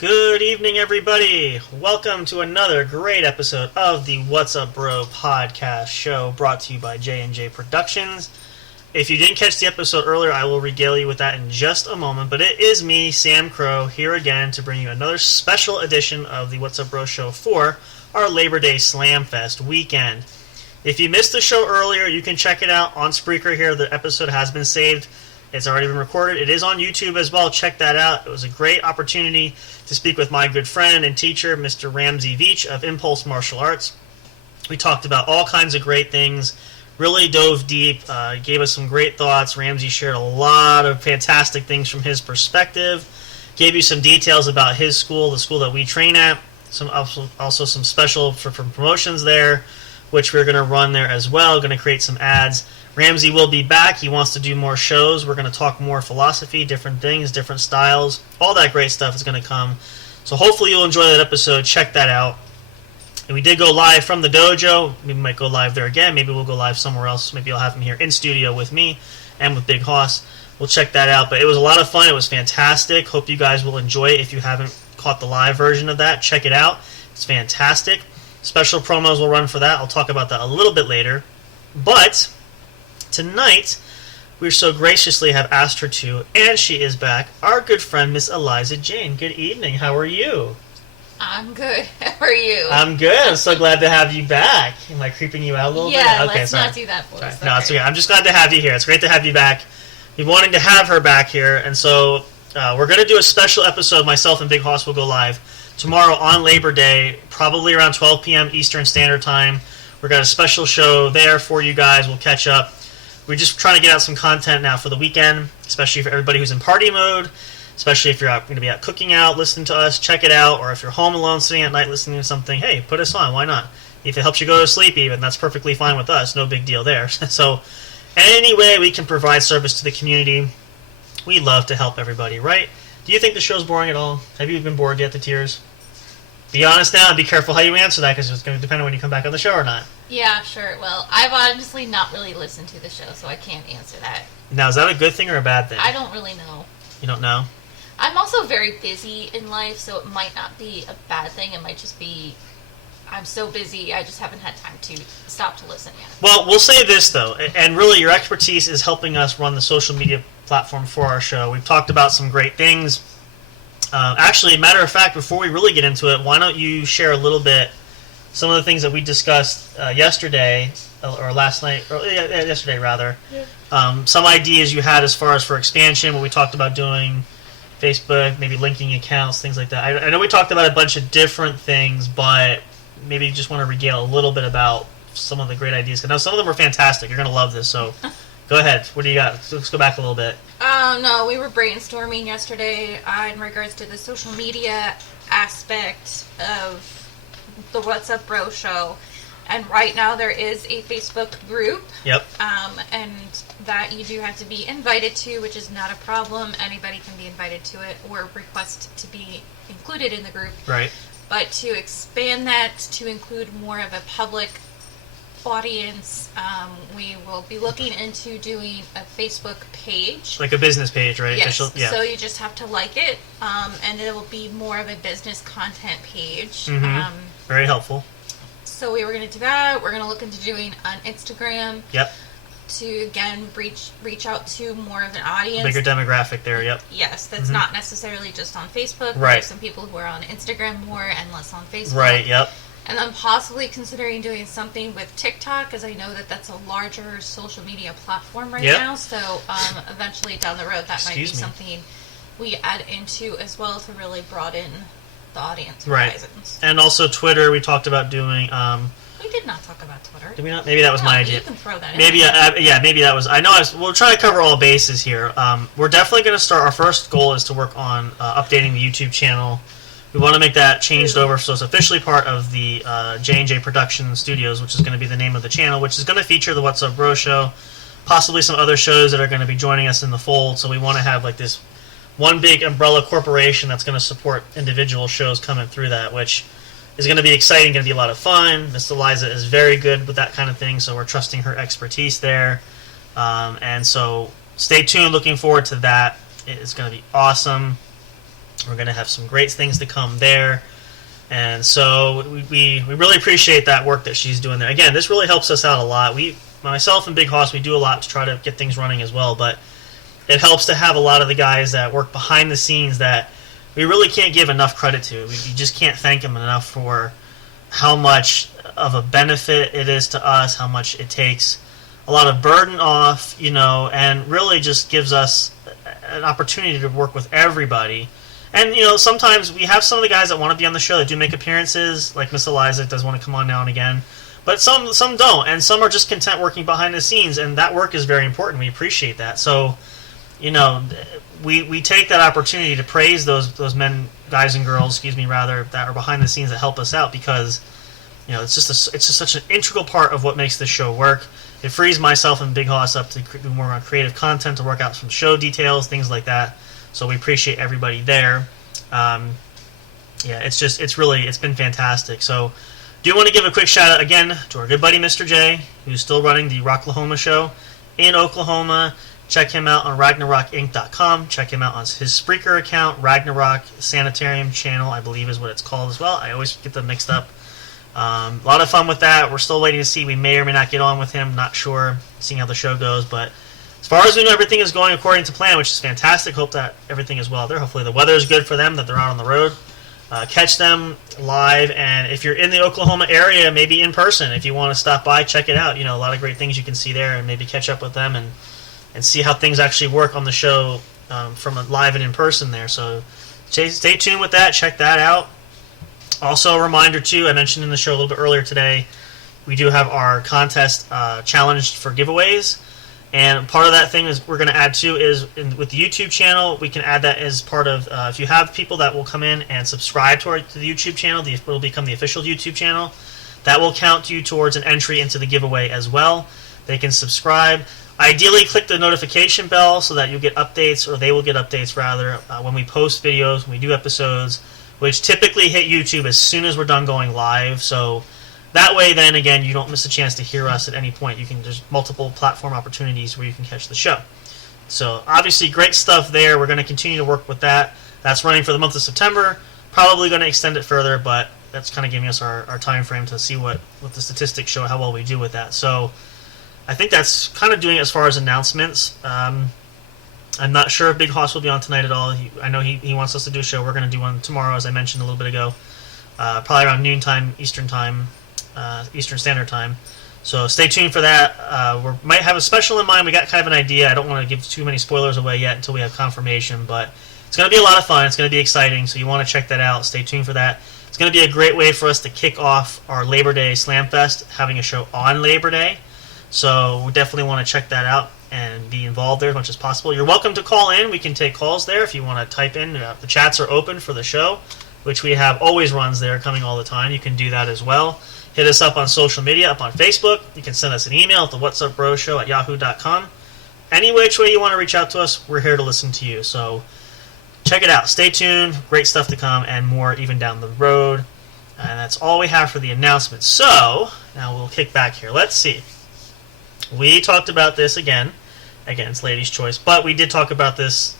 Good evening, everybody. Welcome to another great episode of the What's Up Bro podcast show, brought to you by J&J Productions. If you didn't catch the episode earlier, I will regale you with that in just a moment, but it is me, Sam Crow, here again to bring you another special edition of the What's Up Bro show for our Labor Day Slam Fest weekend. If you missed the show earlier, you can check it out on Spreaker here. The episode has been saved. It's already been recorded. It is on YouTube as well. Check that out. It was a great opportunity to speak with my good friend and teacher, Mr. Ramsey Veach of Impulse Martial Arts. We talked about all kinds of great things, really dove deep, gave us some great thoughts. Ramsey shared a lot of fantastic things from his perspective, gave you some details about his school, the school that we train at, also some special for promotions there, which we're going to run there as well, going to create some ads. Ramsey will be back. He wants to do more shows. We're going to talk more philosophy, different things, different styles. All that great stuff is going to come. So hopefully you'll enjoy that episode. Check that out. And we did go live from the dojo. We might go live there again. Maybe we'll go live somewhere else. Maybe I'll have him here in studio with me and with Big Hoss. We'll check that out. But it was a lot of fun. It was fantastic. Hope you guys will enjoy it. If you haven't caught the live version of that, check it out. It's fantastic. Special promos will run for that. I'll talk about that a little bit later. But tonight, we so graciously have asked her to, and she is back, our good friend, Miss Eliza Jane. Good evening. How are you? I'm good. How are you? I'm good. I'm so glad to have you back. Am I creeping you out a little bit? Yeah, okay, let's sorry. not do that for us. No, it's okay. I'm just glad to have you here. It's great to have you back. We've been wanting to have her back here, and so we're going to do a special episode. Myself and Big Hoss will go live tomorrow on Labor Day, probably around 12 p.m. Eastern Standard Time. We've got a special show there for you guys. We'll catch up. We're just trying to get out some content now for the weekend, especially for everybody who's in party mode, especially if you're going to be out cooking out, listening to us, check it out, or if you're home alone sitting at night listening to something, hey, put us on, why not? If it helps you go to sleep even, that's perfectly fine with us, no big deal there. So any way we can provide service to the community, we love to help everybody, right? Do you think the show's boring at all? Have you been bored yet to tears? Be honest now and be careful how you answer that, because it's going to depend on when you come back on the show or not. Yeah, sure. Well, I've honestly not really listened to the show, so I can't answer that. Now, is that a good thing or a bad thing? I don't really know. You don't know? I'm also very busy in life, so it might not be a bad thing. It might just be I'm so busy, I just haven't had time to stop to listen yet. Well, we'll say this, though, and really your expertise is helping us run the social media platform for our show. We've talked about some great things. Actually, matter of fact, before we really get into it, why don't you share a little bit some of the things that we discussed yesterday, or last night, or yesterday rather. Yeah. Some ideas you had as far as for expansion, what we talked about doing, Facebook, maybe linking accounts, things like that. I know we talked about a bunch of different things, but maybe you just want to regale a little bit about some of the great ideas. Because now some of them are fantastic. You're going to love this, so go ahead. What do you got? Let's go back a little bit. No, we were brainstorming yesterday in regards to the social media aspect of the What's Up Bro show. And right now there is a Facebook group. Yep. And that you do have to be invited to, which is not a problem. Anybody can be invited to it or request to be included in the group. Right. But to expand that to include more of a public audience, we will be looking into doing a Facebook page. Like a business page, right? Yes. Official, yeah. So you just have to like it, and it will be more of a business content page. Mm-hmm. Very helpful. So we were going to do that. We're going to look into doing on Instagram. Yep. To, again, reach out to more of an audience. Bigger demographic there, yep. Yes, that's not necessarily just on Facebook. Right. There's some people who are on Instagram more and less on Facebook. Right, yep. And I'm possibly considering doing something with TikTok, because I know that that's a larger social media platform right now. So eventually down the road, that might be something we add into as well to really broaden the audience Right. horizons. And also Twitter, we talked about doing. We did not talk about Twitter. Did we not? Maybe that was my idea. You can throw that in. Maybe, maybe that was. I know. We'll try to cover all bases here. We're definitely going to start. Our first goal is to work on updating the YouTube channel. We want to make that changed over so it's officially part of the J&J Production Studios, which is going to be the name of the channel, which is going to feature the What's Up Bro Show, possibly some other shows that are going to be joining us in the fold. So we want to have like this one big umbrella corporation that's going to support individual shows coming through that, which is going to be exciting, going to be a lot of fun. Miss Eliza is very good with that kind of thing, so we're trusting her expertise there. And so stay tuned, looking forward to that. It is going to be awesome. We're going to have some great things to come there. And so we really appreciate that work that she's doing there. Again, this really helps us out a lot. Myself and Big Hoss, we do a lot to try to get things running as well, but it helps to have a lot of the guys that work behind the scenes that we really can't give enough credit to. You just can't thank them enough for how much of a benefit it is to us, how much it takes a lot of burden off, and really just gives us an opportunity to work with everybody. And, sometimes we have some of the guys that want to be on the show that do make appearances, like Miss Eliza does want to come on now and again. But some don't, and some are just content working behind the scenes, and that work is very important. We appreciate that. So, we take that opportunity to praise those men, guys and girls, that are behind the scenes that help us out, because it's just such an integral part of what makes this show work. It frees myself and Big Hoss up to do more on creative content, to work out some show details, things like that. So we appreciate everybody there. It's been fantastic. So do want to give a quick shout out again to our good buddy Mr. J, who's still running the Rocklahoma show in Oklahoma. Check him out on RagnarokInc.com. Check him out on his Spreaker account, Ragnarok Sanitarium Channel, I believe is what it's called as well. I always get them mixed up. A lot of fun with that. We're still waiting to see. We may or may not get on with him. Not sure. Seeing how the show goes. But as far as we know, everything is going according to plan, which is fantastic. Hope that everything is well there. Hopefully the weather is good for them, that they're out on the road. Catch them live. And if you're in the Oklahoma area, maybe in person, if you want to stop by, check it out. A lot of great things you can see there, and maybe catch up with them and see how things actually work on the show from a live and in person there. So stay tuned with that. Check that out. Also, a reminder, too, I mentioned in the show a little bit earlier today, we do have our contest challenged for giveaways. And part of that thing is we're going to add, too, is with the YouTube channel, we can add that as part of, if you have people that will come in and subscribe to the YouTube channel, it will become the official YouTube channel. That will count you towards an entry into the giveaway as well. They can subscribe. Ideally, click the notification bell so that you get updates, or they will get updates, rather, when we post videos, when we do episodes, which typically hit YouTube as soon as we're done going live. So that way, then, again, you don't miss a chance to hear us at any point. There's multiple platform opportunities where you can catch the show. So, obviously, great stuff there. We're going to continue to work with that. That's running for the month of September. Probably going to extend it further, but that's kind of giving us our time frame to see what the statistics show, how well we do with that. So I think that's kind of doing it as far as announcements. I'm not sure if Big Hoss will be on tonight at all. I know he wants us to do a show. We're going to do one tomorrow, as I mentioned a little bit ago. Probably around noontime Eastern Standard Time. So stay tuned for that. We might have a special in mind. We got kind of an idea. I don't want to give too many spoilers away yet until we have confirmation, but it's going to be a lot of fun. It's going to be exciting, so you want to check that out. Stay tuned for that. It's going to be a great way for us to kick off our Labor Day Slam Fest, having a show on Labor Day. So we definitely want to check that out and be involved there as much as possible. You're welcome to call in. We can take calls there if you want to type in. The chats are open for the show, which we have always runs there coming all the time. You can do that as well. Hit us up on social media, up on Facebook. You can send us an email at the whatsupbroshow@yahoo.com. Any which way you want to reach out to us, we're here to listen to you. So check it out. Stay tuned. Great stuff to come, and more even down the road. And that's all we have for the announcements. So now we'll kick back here. Let's see. We talked about this again. Again, it's ladies' choice. But we did talk about this,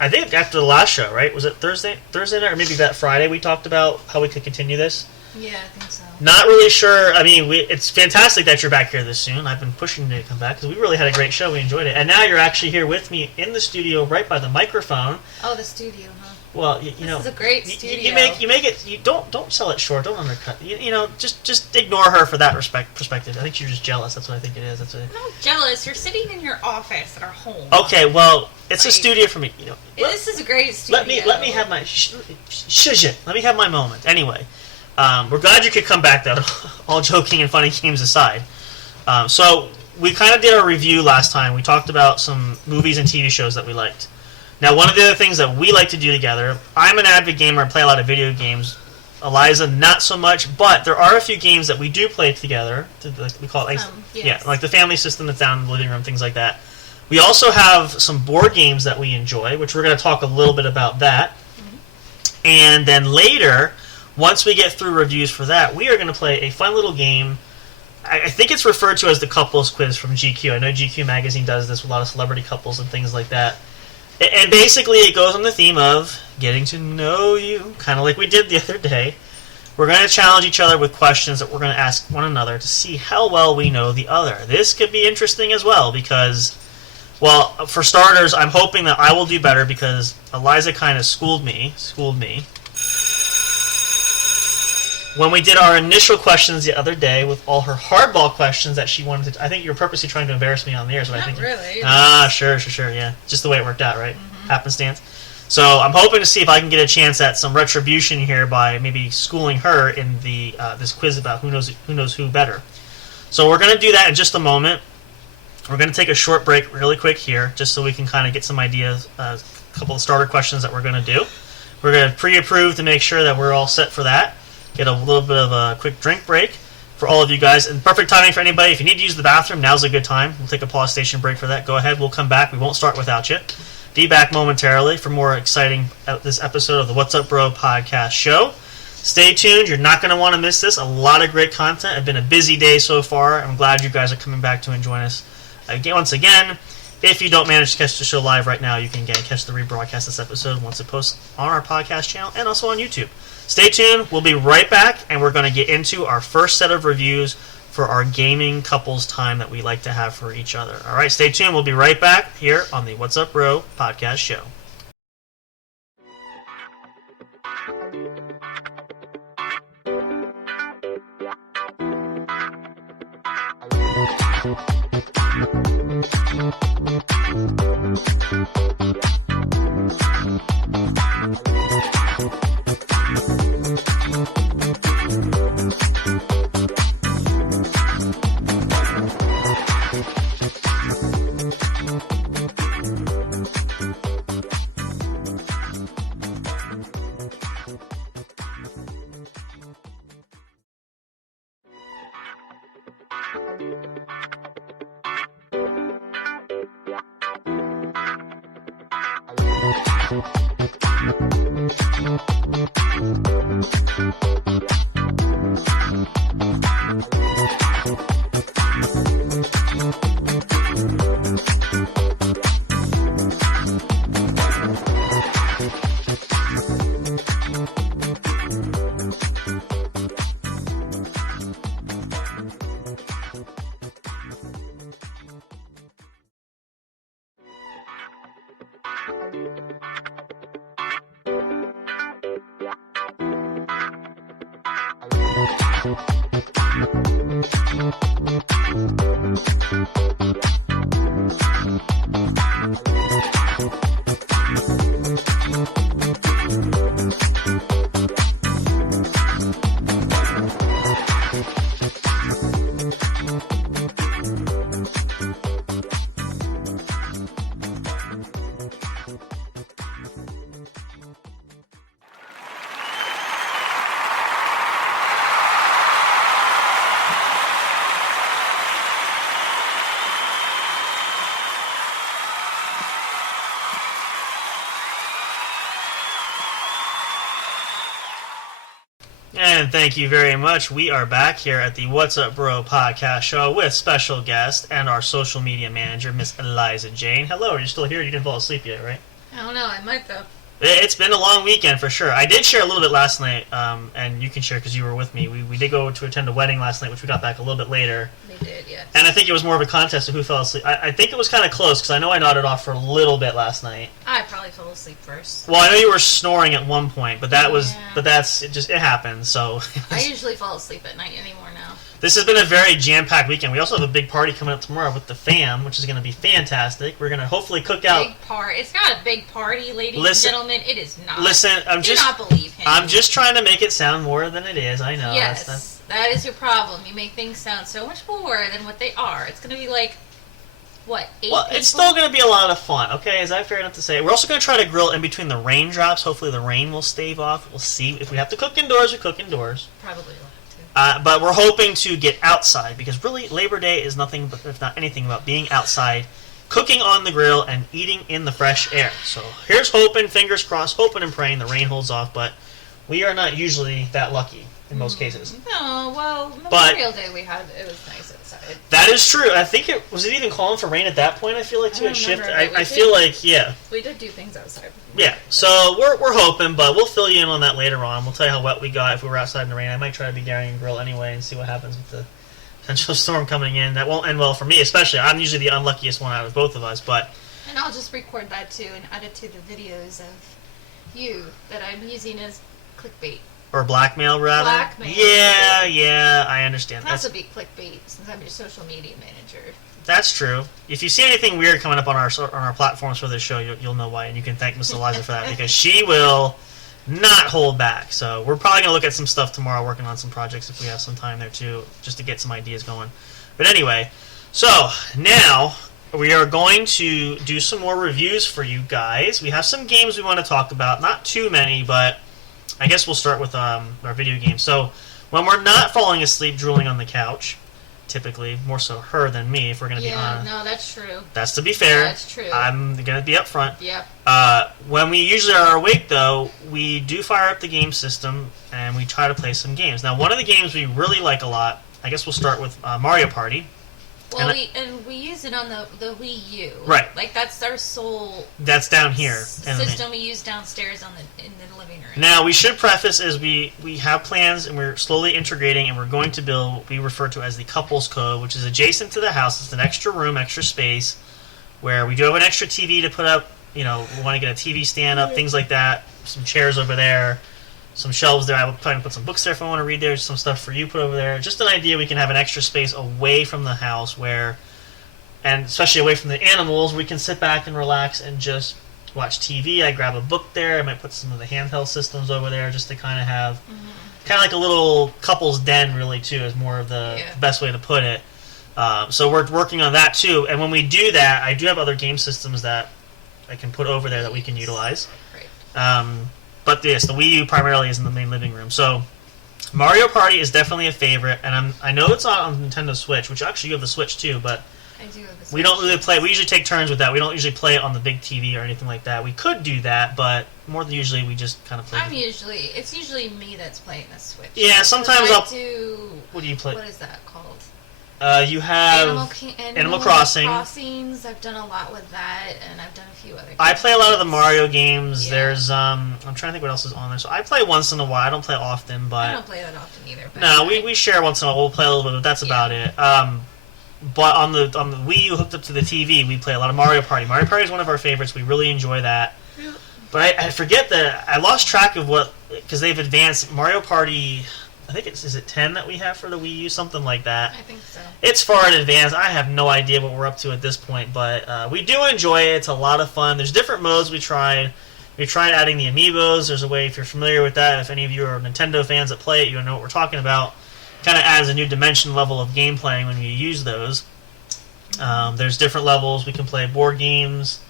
I think, after the last show, right? Was it Thursday night, or maybe that Friday we talked about how we could continue this? Yeah, I think so. Not really sure. I mean, it's fantastic that you're back here this soon. I've been pushing you to come back because we really had a great show. We enjoyed it. And now you're actually here with me in the studio right by the microphone. Oh, the studio, huh? Well, you know, this is a great studio. You make it. You don't sell it short. Don't undercut. You know, just ignore her for that perspective. I think you're just jealous. That's what I think it is. That's what. I'm not jealous. You're sitting in your office at our home. Okay, well, it's a studio for me. You know, this is a great studio. Let me have my shush it. Let me have my moment. Anyway, we're glad you could come back though. All joking and funny games aside. So we kind of did our review last time. We talked about some movies and TV shows that we liked. Now, one of the other things that we like to do together, I'm an avid gamer and play a lot of video games. Eliza, not so much, but there are a few games that we do play together. We call it, yes. yeah, like the family system that's down in the living room, things like that. We also have some board games that we enjoy, which we're going to talk a little bit about that. Mm-hmm. And then later, once we get through reviews for that, we are going to play a fun little game. I think it's referred to as the couples quiz from GQ. I know GQ magazine does this with a lot of celebrity couples and things like that. And basically, it goes on the theme of getting to know you, kind of like we did the other day. We're going to challenge each other with questions that we're going to ask one another to see how well we know the other. This could be interesting as well because, well, for starters, I'm hoping that I will do better because Eliza kind of schooled me. When we did our initial questions the other day with all her hardball questions that she wanted to... I think you're purposely trying to embarrass me on the air. Not really. Sure, yeah. Just the way it worked out, right? Mm-hmm. Happenstance. So I'm hoping to see if I can get a chance at some retribution here by maybe schooling her in the this quiz about who knows who better. So we're going to do that in just a moment. We're going to take a short break really quick here just so we can kind of get some ideas, a couple of starter questions that we're going to do. We're going to pre-approve to make sure that we're all set for that. Get a little bit of a quick drink break for all of you guys. And perfect timing for anybody. If you need to use the bathroom, now's a good time. We'll take a pause station break for that. Go ahead. We'll come back. We won't start without you. Be back momentarily for more exciting this episode of the What's Up Bro podcast show. Stay tuned. You're not going to want to miss this. A lot of great content. It's been a busy day so far. I'm glad you guys are coming back to join us. Once again, if you don't manage to catch the show live right now, you can catch the rebroadcast this episode once it posts on our podcast channel and also on YouTube. Stay tuned. We'll be right back, and we're going to get into our first set of reviews for our gaming couples time that we like to have for each other. All right, stay tuned. We'll be right back here on the What's Up Bro podcast show. And thank you very much. We are back here at the What's Up Bro podcast show with special guest and our social media manager, Miss Eliza Jane. Hello, are you still here? You didn't fall asleep yet, right? I don't know. I might though. It's been a long weekend for sure. I did share a little bit last night, and you can share because you were with me. We did go to attend a wedding last night, which we got back a little bit later. They did, yes. And I think it was more of a contest of who fell asleep. I think it was kind of close because I know I nodded off for a little bit last night. I probably fell asleep first. Well, I know you were snoring at one point, but that was, Yeah. but that's it. Just it happened. So I usually fall asleep at night anymore now. this has been a very jam-packed weekend. We also have a big party coming up tomorrow with the fam, which is going to be fantastic. We're going to hopefully cook out. Big party. It's not a big party, ladies Listen- and gentlemen. It is not. Listen, Do not believe him. I'm just trying to make it sound more than it is. I know. Yes, that is your problem. You make things sound so much more than what they are. It's going to be like, what, 8 Well, people? it's still going to be a lot of fun. Okay, is that fair enough to say? We're also going to try to grill in between the raindrops. Hopefully, the rain will stave off. We'll see if we have to cook indoors. We cook indoors. Probably will have to. But we're hoping to get outside because really Labor Day is nothing but, if not anything, about being outside, cooking on the grill, and eating in the fresh air. So here's hoping, fingers crossed, hoping and praying the rain holds off, but we are not usually that lucky in most cases. No, well, But- Memorial Day it was nice outside. That is true. I think it was even calling for rain at that point. I feel like too. I It don't shifted. remember, but I we feel did- like yeah. We did do things outside. Yeah, so we're hoping, but we'll fill you in on that later on. We'll tell you how wet we got if we were outside in the rain. I might try to be carrying a grill anyway and see what happens with the potential storm coming in. That won't end well for me, especially. I'm usually the unluckiest one out of both of us, but And I'll just record that too and add it to the videos of you that I'm using as clickbait. or blackmail rather. Blackmail. Yeah, I understand. That's a big clickbait since I'm your social media manager. That's true. If you see anything weird coming up on our platforms for this show, you'll know why, and you can thank Miss Eliza for that because she will not hold back. So we're probably gonna look at some stuff tomorrow, working on some projects if we have some time there too, just to get some ideas going. But anyway, so now we are going to do some more reviews for you guys. We have some games we want to talk about, not too many, but I guess we'll start with our video games. So when we're not falling asleep drooling on the couch, typically more so her than me, if we're going to be honest. No, that's true. That's to be fair. That's true. I'm going to be up front. Yep. When we usually are awake, though, we do fire up the game system and we try to play some games. Now, one of the games we really like a lot, I guess we'll start with Mario Party. Well, we use it on the Wii U. Right. Like that's our sole That's down here. in the system we use downstairs in the living room. Now, we should preface is we have plans and we're slowly integrating and we're going to build what we refer to as the couples code, which is adjacent to the house. It's an extra room, extra space, where we do have an extra TV to put up. You know, we want to get a TV stand up, things like that. Some chairs over there, some shelves there. I would plan to put some books there if I want to read there. Some stuff for you put over there. Just an idea we can have an extra space away from the house where, and especially away from the animals, we can sit back and relax and just watch TV. I grab a book there. I might put some of the handheld systems over there just to kind of have, kind of like a little couple's den, really, too, is more of the best way to put it. So we're working on that, too. And when we do that, I do have other game systems that I can put over there that we can utilize. Right. But yes, the Wii U primarily is in the main living room. So Mario Party is definitely a favorite, and I know it's on Nintendo Switch, which actually you have the Switch, too, but I do have we don't really play. We usually take turns with that. We don't usually play it on the big TV or anything like that. We could do that, but more than usually, we just kind of play. It's usually me that's playing the Switch. Yeah, sometimes I'll do. What do you play? What is that called? You have Animal Crossing. Crossings. I've done a lot with that, and I've done a few other games. I play a lot of the Mario games. Yeah. There's I'm trying to think what else is on there. So I play once in a while. I don't play often, but I don't play that often either. But no, we share once in a while. We'll play a little bit, but that's about it. But on the Wii U hooked up to the TV, we play a lot of Mario Party. Mario Party is one of our favorites. We really enjoy that. Yeah. But I forget that I lost track of what, because they've advanced Mario Party. I think is it 10 that we have for the Wii U, something like that. I think so. It's far in advance. I have no idea what we're up to at this point, but we do enjoy it. It's a lot of fun. There's different modes we tried. We tried adding the amiibos. There's a way, if you're familiar with that, if any of you are Nintendo fans that play it, you know what we're talking about. Kind of adds a new dimension level of gameplay when you use those. There's different levels. We can play board games,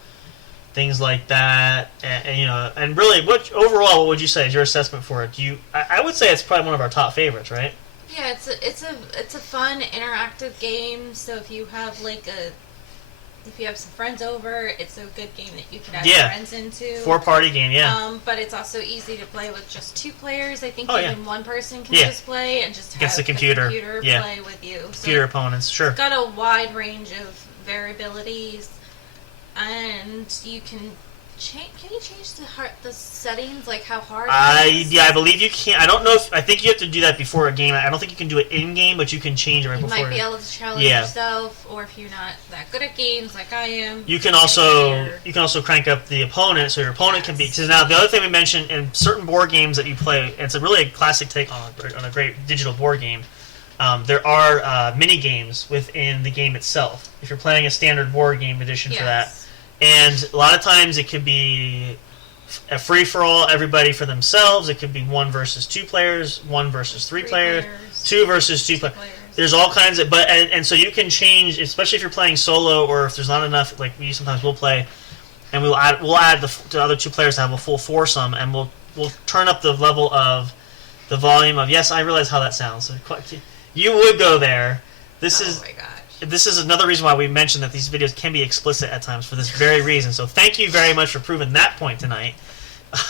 things like that, and really, overall, what would you say is your assessment for it? I would say it's probably one of our top favorites, right? Yeah, it's a fun interactive game. So if you have if you have some friends over, it's a good game that you can add friends into. 4-party game, yeah. But it's also easy to play with just 2 players. I think one person can just play and just against have the computer play with you. Computer opponents, sure. It's got a wide range of variabilities, and you can Can you change the settings, like how hard? I believe you can. I don't know if I think you have to do that before a game. I don't think you can do it in game, but you can change it right before. You might be able to challenge yourself, or if you're not that good at games like I am. You can also crank up the opponent, so your opponent can be. Because now the other thing we mentioned in certain board games that you play, it's a classic take on a great digital board game. There are mini games within the game itself. If you're playing a standard board game edition for that. And a lot of times it could be a free-for-all, everybody for themselves. It could be 1 versus 2 players, 1 versus 3 players, 2 versus 2 players. There's all kinds of... And so you can change, especially if you're playing solo or if there's not enough, like we sometimes will play, and we'll add the other 2 players to have a full foursome, and we'll turn up the level of the volume of... Yes, I realize how that sounds. You would go there. My gosh. This is another reason why we mentioned that these videos can be explicit at times for this very reason. So thank you very much for proving that point tonight.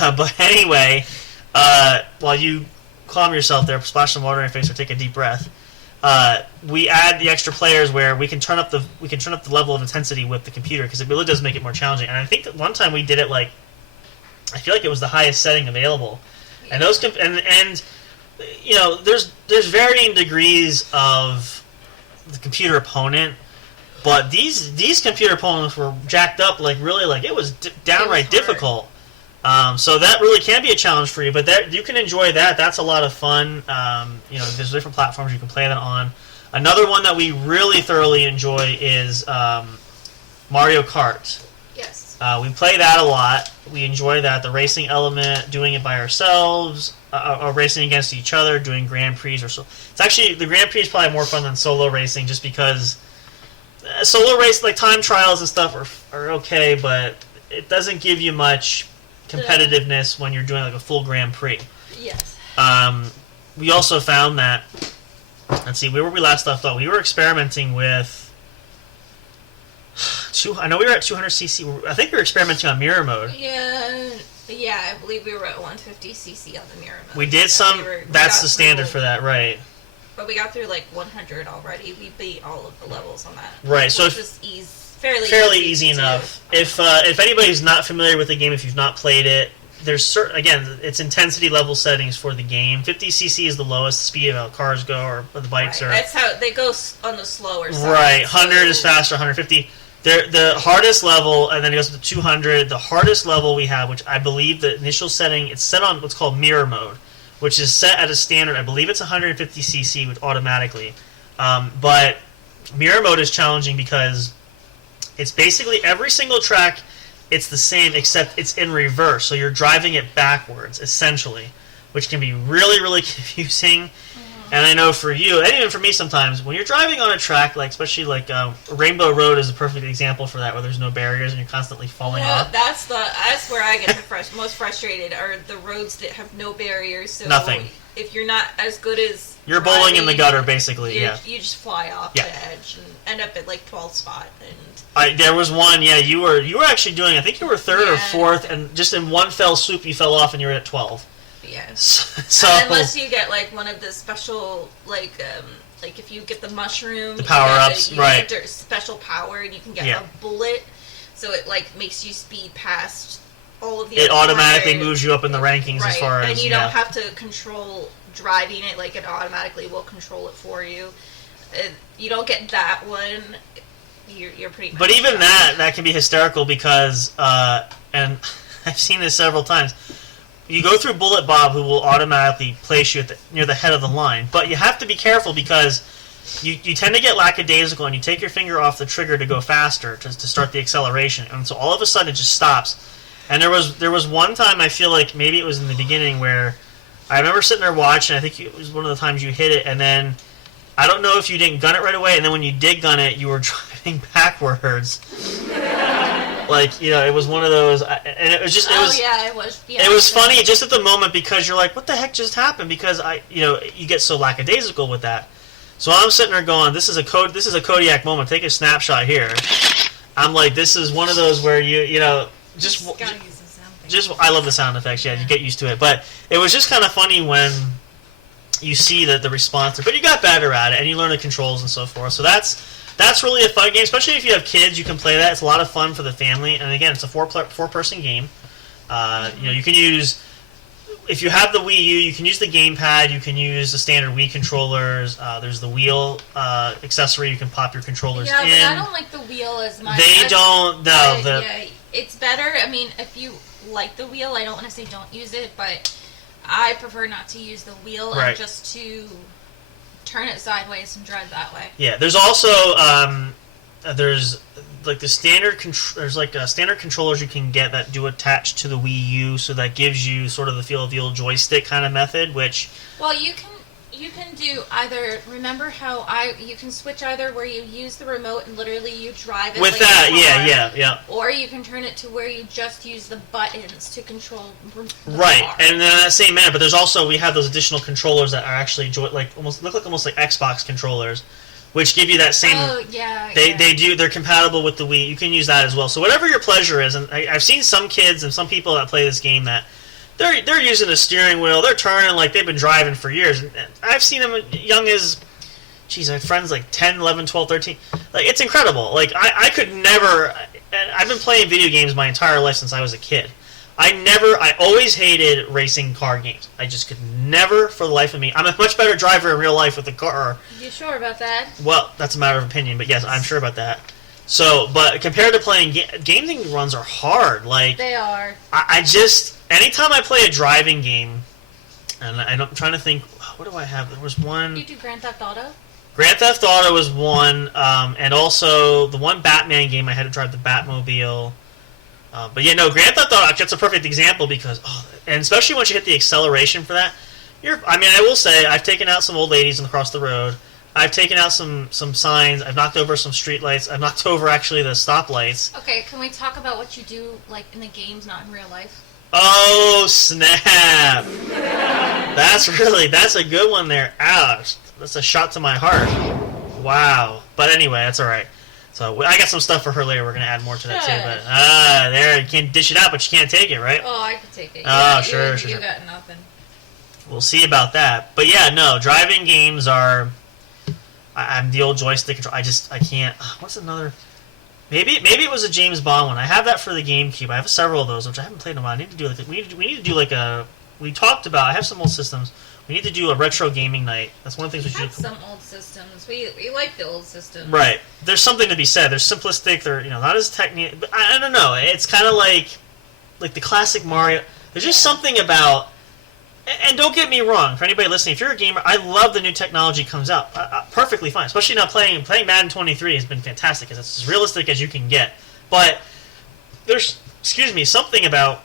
But anyway, while you calm yourself there, splash some water in your face or take a deep breath, we add the extra players where we can turn up the level of intensity with the computer because it really does make it more challenging. And I think that one time we did it I feel like it was the highest setting available, and those and you know there's varying degrees of the computer opponent, but these computer opponents were jacked up it was downright difficult. So that really can be a challenge for you, but you can enjoy that. That's a lot of fun. There's different platforms you can play that on. Another one that we really thoroughly enjoy is Mario Kart. Yes. We play that a lot. We enjoy that. The racing element, doing it by ourselves, or racing against each other, doing Grand Prix or so. It's actually, the Grand Prix is probably more fun than solo racing just because solo race, like time trials and stuff are okay, but it doesn't give you much competitiveness when you're doing like a full Grand Prix. Yes. We also found that, let's see, where were we last left off? We were experimenting with, I know we were at 200cc. I think we were experimenting on mirror mode. Yeah, I believe we were at 150cc on the mirror mode. We did some, that's the standard for that, right. But we got through like 100 already. We beat all of the levels on that. Right, so it's fairly easy enough. If anybody's not familiar with the game, if you've not played it, there's again, it's intensity level settings for the game. 50cc is the lowest speed of how cars go or the bikes are. That's how they go on the slower side. Right, 100 is faster, 150. The hardest level, and then it goes to 200. The hardest level we have, which I believe the initial setting, it's set on what's called mirror mode, which is set at a standard. I believe it's 150cc, which automatically. But mirror mode is challenging because it's basically every single track. It's the same, except it's in reverse. So you're driving it backwards, essentially, which can be really, really confusing. And I know for you, and even for me sometimes, when you're driving on a track, like especially like Rainbow Road is a perfect example for that, where there's no barriers and you're constantly falling off. That's where I get most frustrated, are the roads that have no barriers. So nothing. If you're not as good as you're bowling in the gutter, basically. You just fly off the edge and end up at like 12th spot. And there was one. Yeah, you were actually doing. I think you were third or fourth, and just in one fell swoop, you fell off and you were at 12. Yes. So unless you get like one of the special like if you get the mushroom, the power ups, right? Get special power, and you can get a bullet, so it like makes you speed past all of the. It automatically moves you up in the rankings as far as. And you don't have to control driving it; like it automatically will control it for you. You don't get that one. You're pretty much. But even that can be hysterical because, and I've seen this several times. You go through Bullet Bob, who will automatically place you near the head of the line. But you have to be careful because you tend to get lackadaisical and you take your finger off the trigger to go faster, to start the acceleration. And so all of a sudden it just stops. And there was one time, I feel like maybe it was in the beginning, where I remember sitting there watching. I think it was one of the times you hit it, and then I don't know if you didn't gun it right away, and then when you did gun it, you were driving backwards. Like, it was one of those, and it was just, it was funny just at the moment because you're like, what the heck just happened? Because you get so lackadaisical with that. So I'm sitting there going, this is a Kodiak moment. Take a snapshot here. I'm like, this is one of those where just I love the sound effects. Yeah, you get used to it. But it was just kind of funny when you see the response. But you got better at it, and you learn the controls and so forth. So that's That's really a fun game, especially if you have kids. You can play that. It's a lot of fun for the family. And again, it's a four-person game. You can use, if you have the Wii U, you can use the gamepad. You can use the standard Wii controllers. There's the wheel accessory. You can pop your controllers in. Yeah, but I don't like the wheel as much. They don't. No, yeah, it's better. I mean, if you like the wheel, I don't want to say don't use it, but I prefer not to use the wheel and just to turn it sideways and drive that way. Yeah, there's also there's like the standard there's like standard controllers you can get that do attach to the Wii U, so that gives you sort of the feel of the old joystick kind of method, which you can do either. Remember how you can switch either where you use the remote and literally you drive it with like that, a car, yeah. Or you can turn it to where you just use the buttons to control the right, car. and in that same manner. But there's also, we have those additional controllers that are actually look like almost like Xbox controllers, which give you that same. Oh yeah. They're compatible with the Wii. You can use that as well. So whatever your pleasure is, and I've seen some kids and some people that play this game that. They're using a steering wheel. They're turning like they've been driving for years. And I've seen them young as, I had friends like 10, 11, 12, 13. Like, it's incredible. Like, I could never, and I've been playing video games my entire life since I was a kid. I always hated racing car games. I just could never, for the life of me. I'm a much better driver in real life with a car. You sure about that? Well, that's a matter of opinion, but yes, I'm sure about that. So, but compared to playing gaming runs are hard. Like, they are. I just, anytime I play a driving game, and I'm trying to think, what do I have? There was one. You do Grand Theft Auto? Grand Theft Auto was one, and also the one Batman game I had to drive the Batmobile. But yeah, no, Grand Theft Auto, that's a perfect example because, and especially once you hit the acceleration for that, I will say, I've taken out some old ladies across the road. I've taken out some signs. I've knocked over some street lights. I've knocked over, actually, the stoplights. Okay, can we talk about what you do, like, in the games, not in real life? Oh, snap. That's a good one there. Ouch. That's a shot to my heart. Wow. But anyway, that's all right. So I got some stuff for her later. We're going to add more to that, too. But, there, you can dish it out, but you can't take it, right? Oh, I can take it. Oh, sure. You got nothing. We'll see about that. But yeah, no, driving games are... I'm the old joystick control. I can't... What's another... Maybe it was a James Bond one. I have that for the GameCube. I have several of those, which I haven't played in a while. I need to do we need to do like a... We talked about... I have some old systems. We need to do a retro gaming night. That's one of the things we should do. Some old systems. We like the old systems. Right. There's something to be said. They're simplistic. They're not as technical. I don't know. It's kind of like the classic Mario. There's just something about. And don't get me wrong, for anybody listening, if you're a gamer, I love the new technology comes out. Perfectly fine. Especially now playing Madden 23 has been fantastic because it's as realistic as you can get. But there's, something about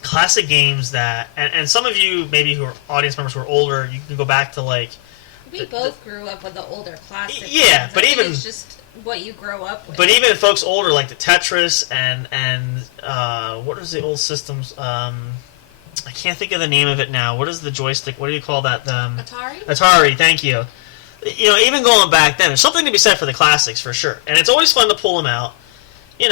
classic games that, and some of you maybe who are audience members who are older, you can go back to like... We both grew up with the older classic yeah, games. but even... It's just what you grow up with. But even folks older, like the Tetris and what is the old systems... I can't think of the name of it now. What is the joystick? What do you call that? Atari? Atari, thank you. Even going back then, there's something to be said for the classics, for sure. And it's always fun to pull them out. And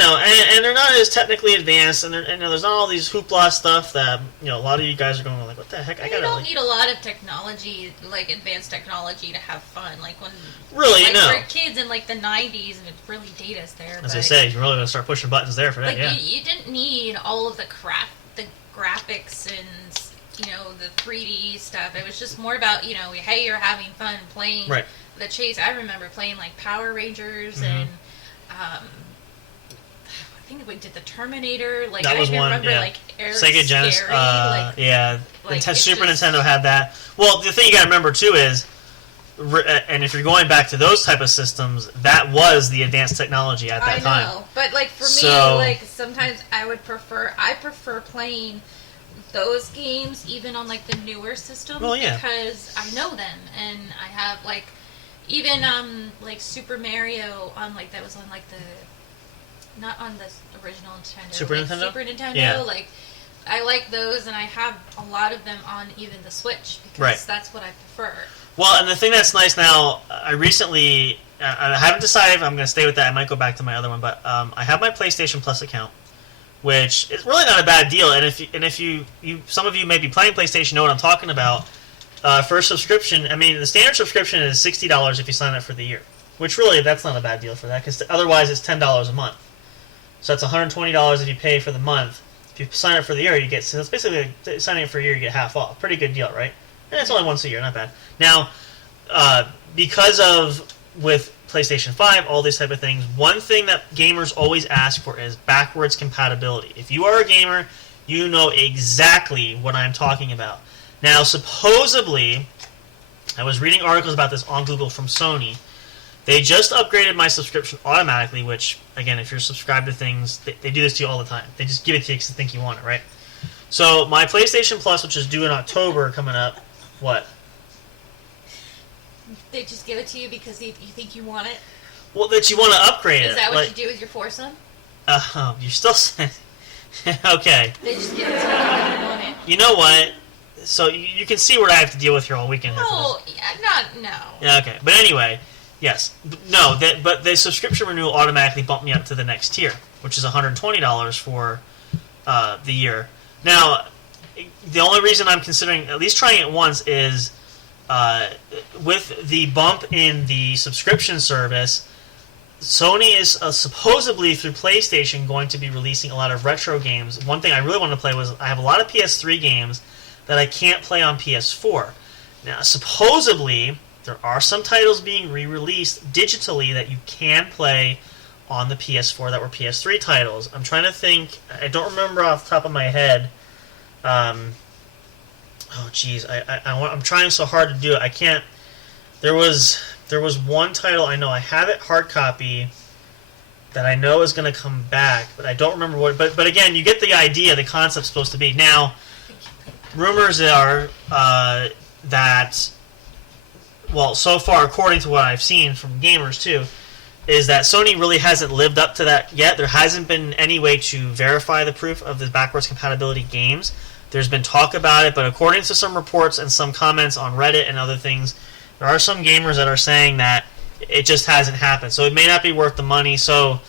they're not as technically advanced, and there's not all these hoopla stuff that, a lot of you guys are going like, what the heck? You don't need a lot of technology, like advanced technology to have fun. Like when... Really, we're kids in like the 90s, and it really date us there. As I say, you're really going to start pushing buttons there for that, yeah. You didn't need all of the graphics and the 3D stuff. It was just more about hey, you're having fun playing the chase. I remember playing like Power Rangers and I think we did the Terminator. Like that was one. Remember, yeah. Like Sega Genesis. Yeah, like Super Nintendo had that. Well, the thing you got to remember too is, and if you're going back to those type of systems, that was the advanced technology at that time. I know, but like for me, like sometimes I prefer playing those games even on like the newer systems because I know them and I have like even like Super Mario on like that was on like the not on the original Nintendo Super Nintendo yeah. Like I like those and I have a lot of them on even the Switch because that's what I prefer. Well, and the thing that's nice now, I recently, I haven't decided if I'm going to stay with that. I might go back to my other one, but I have my PlayStation Plus account, which is really not a bad deal. And if you some of you may be playing PlayStation know what I'm talking about. For a subscription, I mean, the standard subscription is $60 if you sign up for the year. which really that's not a bad deal for that because otherwise it's $10 a month. So that's $120 if you pay for the month. If you sign up for the year, you get, so it's basically signing up for a year, you get half off. Pretty good deal, right? And it's only once a year, not bad. Now, because of with PlayStation 5, all these type of things, one thing that gamers always ask for is backwards compatibility. If you are a gamer, you know exactly what I'm talking about. Now, supposedly, I was reading articles about this on Google from Sony. They just upgraded my subscription automatically, which, again, if you're subscribed to things, they do this to you all the time. They just give it to you because they think you want it, right? So, my PlayStation Plus, which is due in October, coming up, what? They just give it to you because you think you want it? Well, that you want to upgrade it. Is that what you do with your foursome? You're still saying... Okay. They just give it to you because you want it. You know what? So, you can see what I have to deal with here all weekend. No, no. Yeah, okay. But anyway... Yes. No, but the subscription renewal automatically bumped me up to the next tier, which is $120 for the year. Now, the only reason I'm considering at least trying it once is with the bump in the subscription service, Sony is supposedly through PlayStation going to be releasing a lot of retro games. One thing I really wanted to play was I have a lot of PS3 games that I can't play on PS4. Now, supposedly... there are some titles being re-released digitally that you can play on the PS4 that were PS3 titles. I'm trying to think. I don't remember off the top of my head. Oh, jeez. I'm trying so hard to do it. I can't. There was one title I know. I have it hard copy that I know is going to come back, but I don't remember what. But again, you get the idea. The concept's supposed to be. Now, rumors are that... well, so far, according to what I've seen from gamers, too, is that Sony really hasn't lived up to that yet. There hasn't been any way to verify the proof of the backwards compatibility games. There's been talk about it, but according to some reports and some comments on Reddit and other things, there are some gamers that are saying that it just hasn't happened. So it may not be worth the money. So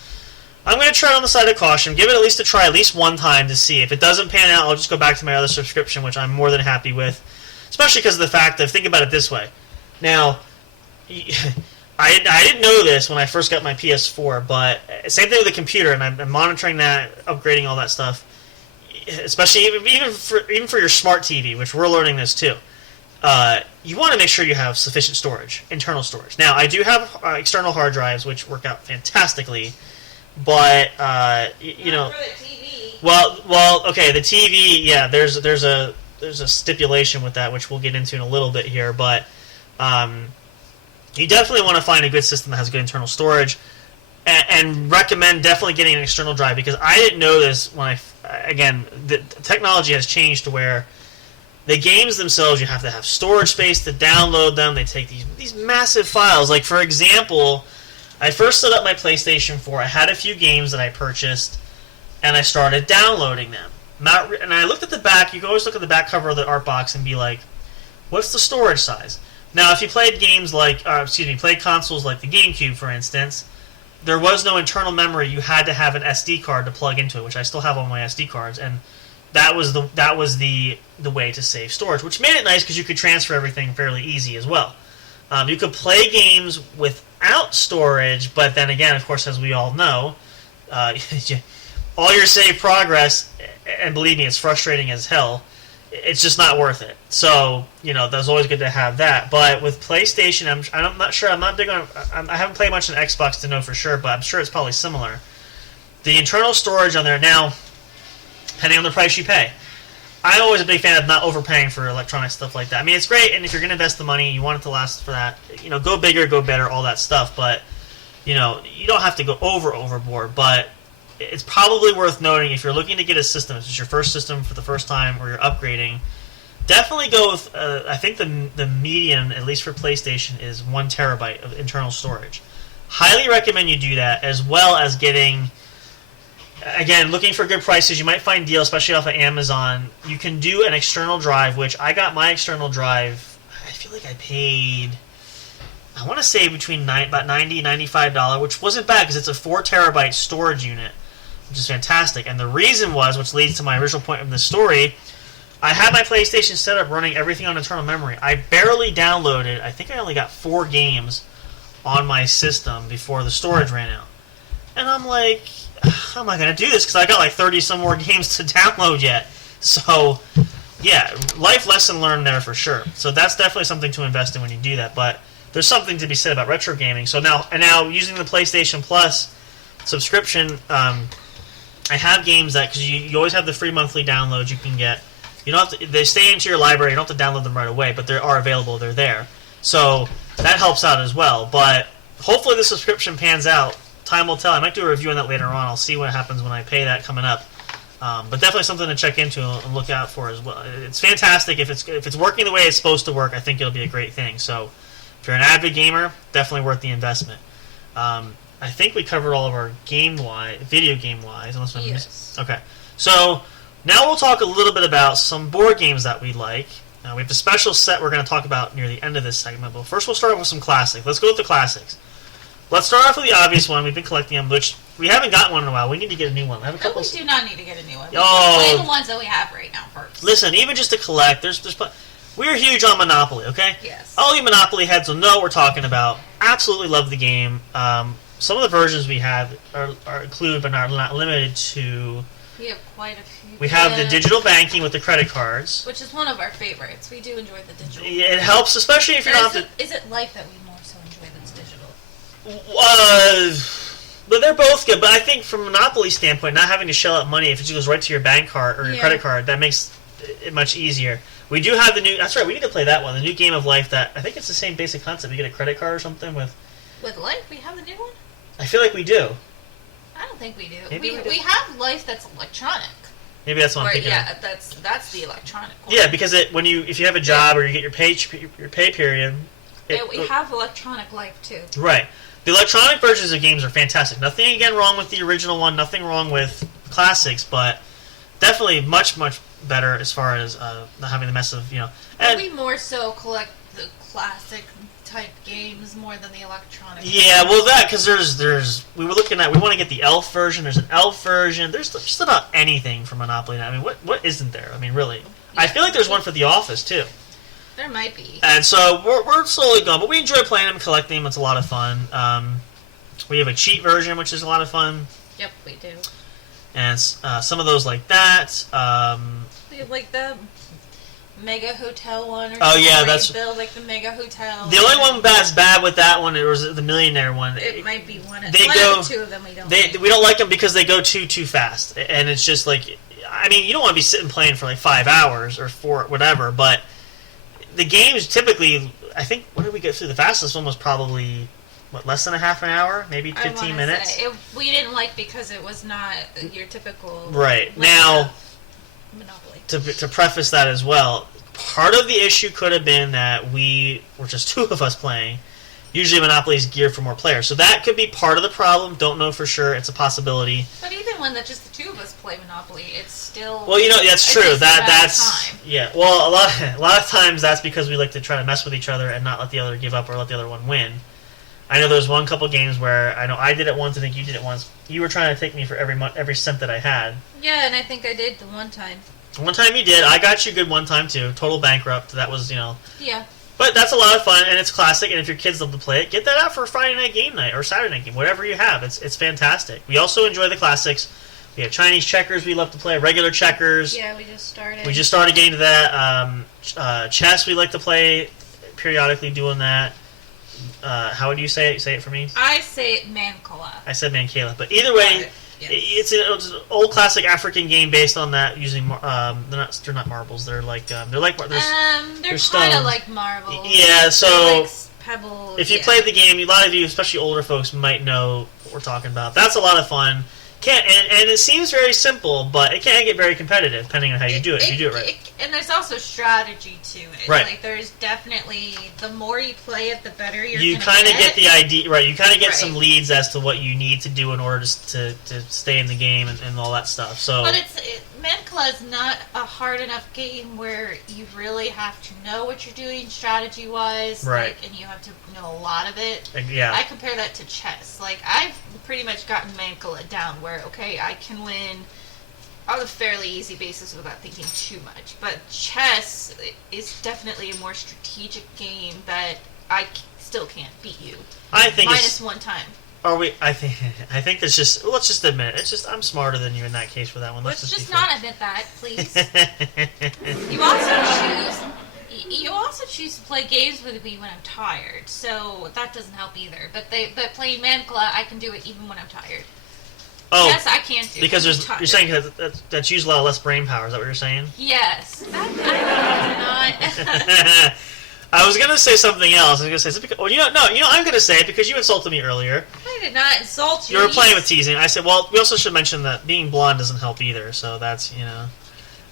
I'm going to try it on the side of caution. Give it at least a try, at least one time to see. If it doesn't pan out, I'll just go back to my other subscription, which I'm more than happy with. Especially because of the fact that, think about it this way. Now, I didn't know this when I first got my PS4, but same thing with the computer, and I'm monitoring that, upgrading all that stuff. Especially even for your smart TV, which we're learning this too. You want to make sure you have sufficient storage, internal storage. Now, I do have external hard drives, which work out fantastically, but you know. For the TV. Well, okay, the TV, yeah. There's a stipulation with that, which we'll get into in a little bit here, but. You definitely want to find a good system that has good internal storage, and recommend definitely getting an external drive, because I didn't know this when again, the technology has changed to where the games themselves, you have to have storage space to download them. They take these massive files. Like, for example, I first set up my PlayStation 4. I had a few games that I purchased, and I started downloading them. And I looked at the back. You can always look at the back cover of the art box and be like, what's the storage size? Now, if you played games like, played consoles like the GameCube, for instance, there was no internal memory. You had to have an SD card to plug into it, which I still have on my SD cards, and that was the way to save storage, which made it nice because you could transfer everything fairly easy as well. You could play games without storage, but then again, of course, as we all know, all your saved progress, and believe me, it's frustrating as hell. It's just not worth it. So, that's always good to have that. But with PlayStation, I'm not sure. I'm not big on. I haven't played much on Xbox to know for sure, but I'm sure it's probably similar. The internal storage on there now, depending on the price you pay. I'm always a big fan of not overpaying for electronic stuff like that. I mean, it's great, and if you're going to invest the money, you want it to last for that. Go bigger, go better, all that stuff. But you don't have to go overboard. But it's probably worth noting if you're looking to get a system, if it's your first system for the first time or you're upgrading, definitely go with, I think the median, at least for PlayStation, is 1 terabyte of internal storage. Highly recommend you do that, as well as getting, again, looking for good prices. You might find deals, especially off of Amazon. You can do an external drive, which I got my external drive, I feel like I paid, I want to say between about $90, $95, which wasn't bad because it's a 4 terabyte storage unit, which is fantastic. And the reason was, which leads to my original point of the story, I had my PlayStation set up running everything on internal memory. I barely downloaded, I think I only got 4 games on my system before the storage ran out. And I'm like, how am I going to do this? Because I got like 30 some more games to download yet. So, yeah, life lesson learned there for sure. So that's definitely something to invest in when you do that. But there's something to be said about retro gaming. So now using the PlayStation Plus subscription, I have games that, because you always have the free monthly downloads you can get. You don't have to, they stay into your library. You don't have to download them right away, but they are available. They're there. So that helps out as well. But hopefully the subscription pans out. Time will tell. I might do a review on that later on. I'll see what happens when I pay that coming up. But definitely something to check into and look out for as well. It's fantastic. If it's working the way it's supposed to work, I think it'll be a great thing. So if you're an avid gamer, definitely worth the investment. I think we covered all of our video game-wise. Unless I'm missing. Okay. So now we'll talk a little bit about some board games that we like. We have a special set we're going to talk about near the end of this segment. But first we'll start with some classics. Let's go with the classics. Let's start off with the obvious one. We've been collecting them, which we haven't gotten one in a while. We need to get a new one. I have a couple. We do not need to get a new one. Oh, Play the ones that we have right now first. Listen, even just to collect, we're huge on Monopoly, okay? Yes. All you Monopoly heads will know what we're talking about. Absolutely love the game. Some of the versions we have are included, but are not limited to. We have quite a few. We have the digital banking with the credit cards, which is one of our favorites. We do enjoy the digital. Yeah, it helps, especially if you're not. Is it Life that we more so enjoy that's digital? But they're both good. But I think from a Monopoly standpoint, not having to shell out money if it just goes right to your bank card or your credit card, that makes it much easier. We do have the new. That's right. We need to play that one. The new Game of Life. That I think it's the same basic concept. You get a credit card or something with. With Life, we have the new one. I feel like we do. I don't think we do. Maybe we do. We have Life that's electronic. Maybe that's what I'm thinking. Yeah, that's the electronic one. Yeah, because if you have a job or you get your pay period. We have electronic Life too. Right. The electronic versions of games are fantastic. Nothing again wrong with the original one. Nothing wrong with classics, but definitely much better as far as not having the mess of And we more so collect the classic type games more than the electronic. Yeah, well, because there's we were looking at, we want to get the Elf version. There's an Elf version. There's just about anything for Monopoly now. I mean, what isn't there? I mean, really. Yeah. I feel like there's one for The Office too. There might be. And so we're slowly going, but we enjoy playing them, collecting them. It's a lot of fun. We have a cheat version, which is a lot of fun. Yep, we do. And some of those like that. We have like the Mega Hotel one. Or that's build like the Mega Hotel. The only one that's bad with that one was the Millionaire one. It might be one of the two of them we don't. We don't like them because they go too fast, and it's just like, I mean, you don't want to be sitting playing for like 5 hours or 4 whatever, but the games typically, I think, what did we get through? The fastest one was probably less than a half an hour, maybe 15 minutes. We didn't like because it was not your typical now. Monopoly. To preface that as well, part of the issue could have been that we were just 2 of us playing. Usually Monopoly is geared for more players. So that could be part of the problem. Don't know for sure. It's a possibility. But even when just the 2 of us play Monopoly, it's still... Well, that's true. That's time. Yeah. Well, a lot of times that's because we like to try to mess with each other and not let the other give up or let the other one win. I know there's one couple games where I know I did it once. I think you did it once. You were trying to take me for every cent that I had. Yeah, and I think I did the one time. One time you did. I got you good one time too. Total bankrupt. That was Yeah. But that's a lot of fun, and it's classic, and if your kids love to play it, get that out for Friday night game night or Saturday night game, whatever you have. It's fantastic. We also enjoy the classics. We have Chinese checkers we love to play, regular checkers. Yeah, we just started. We just started getting to that. Chess we like to play, periodically doing that. How would you say it? Say it for me. I say it Mancala. I said Mancala, but either way... Yes. It's an old classic African game based on that using they're not marbles, they're they're kind of like marbles. Yeah, so like pebbles. If you played the game, a lot of you, especially older folks, might know what we're talking about. That's a lot of fun. And it seems very simple, but it can get very competitive depending on how you do it. If you do it right. And there's also strategy to it. Right. Like there's definitely, the more you play it, the better you're You kind of get the idea, right? You kind of get some leads as to what you need to do in order to stay in the game and all that stuff. So, but Mancala is not a hard enough game where you really have to know what you're doing strategy wise, right? And you have to know a lot of it. Yeah. I compare that to chess. Like I've pretty much gotten Mancala down where I can win on a fairly easy basis without thinking too much. But chess is definitely a more strategic game that still can't beat you. I think minus one time. Are we? I think that's just. Let's just admit it. It's just I'm smarter than you in that case for that one. Let's just not admit that, please. You also choose to play games with me when I'm tired, so that doesn't help either. But playing Mancala, I can do it even when I'm tired. Oh, yes, I can do. Because you're saying that's used a lot less brain power. Is that what you're saying? Yes. Not. I was gonna say something else. I was gonna say because, well, I'm gonna say it because you insulted me earlier. I did not insult you. You were playing with teasing. I said, well, we also should mention that being blonde doesn't help either. So that's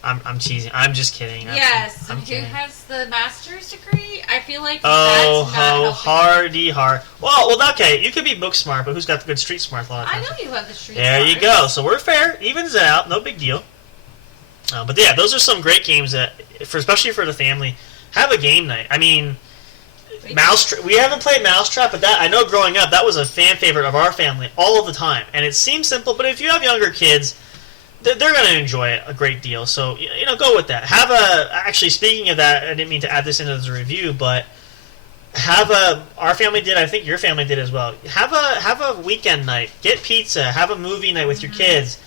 I'm teasing. I'm just kidding. Yes. Who has the master's degree? I feel like that's not hardy hard. Well, okay. You could be book smart, but who's got the good street smart? I know you have the street. There you go. So we're fair. Evens out. No big deal. But yeah, those are some great games that, especially for the family. Have a game night. I mean, we haven't played Mousetrap, but that I know growing up that was a fan favorite of our family all of the time. And it seems simple, but if you have younger kids, they're going to enjoy it a great deal. So go with that. Actually, speaking of that, I didn't mean to add this into the review, but our family did. I think your family did as well. Have a weekend night. Get pizza. Have a movie night with your kids.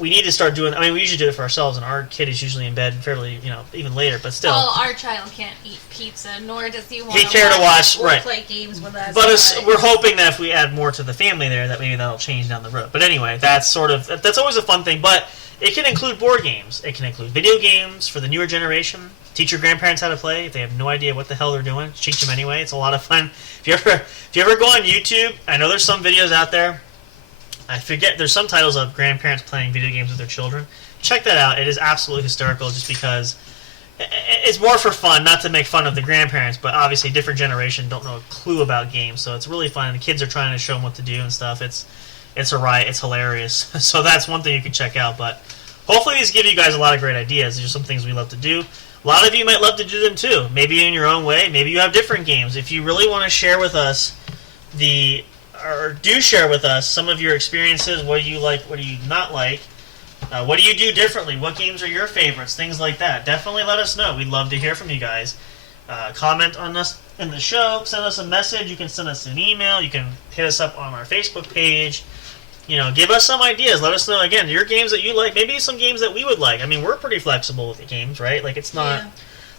We need to start doing. I mean, we usually do it for ourselves, and our kid is usually in bed fairly, even later. But still, well, our child can't eat pizza, nor does he want to watch or play games with us. But we're hoping that if we add more to the family there, that maybe that'll change down the road. But anyway, that's always a fun thing. But it can include board games. It can include video games for the newer generation. Teach your grandparents how to play if they have no idea what the hell they're doing. Teach them anyway. It's a lot of fun. If you ever go on YouTube, I know there's some videos out there. I forget, there's some titles of grandparents playing video games with their children. Check that out. It is absolutely hysterical just because it's more for fun, not to make fun of the grandparents, but obviously a different generation don't know a clue about games, so it's really fun. And the kids are trying to show them what to do and stuff. It's a riot. It's hilarious. So that's one thing you can check out. But hopefully these give you guys a lot of great ideas. These are some things we love to do. A lot of you might love to do them too. Maybe in your own way. Maybe you have different games. If you really want to share with us do share with us some of your experiences. What do you like? What do you not like? What do you do differently? What games are your favorites? Things like that. Definitely let us know. We'd love to hear from you guys. Comment on us in the show. Send us a message. You can send us an email. You can hit us up on our Facebook page. Give us some ideas. Let us know, again, your games that you like. Maybe some games that we would like. I mean, we're pretty flexible with the games, right? Like, it's not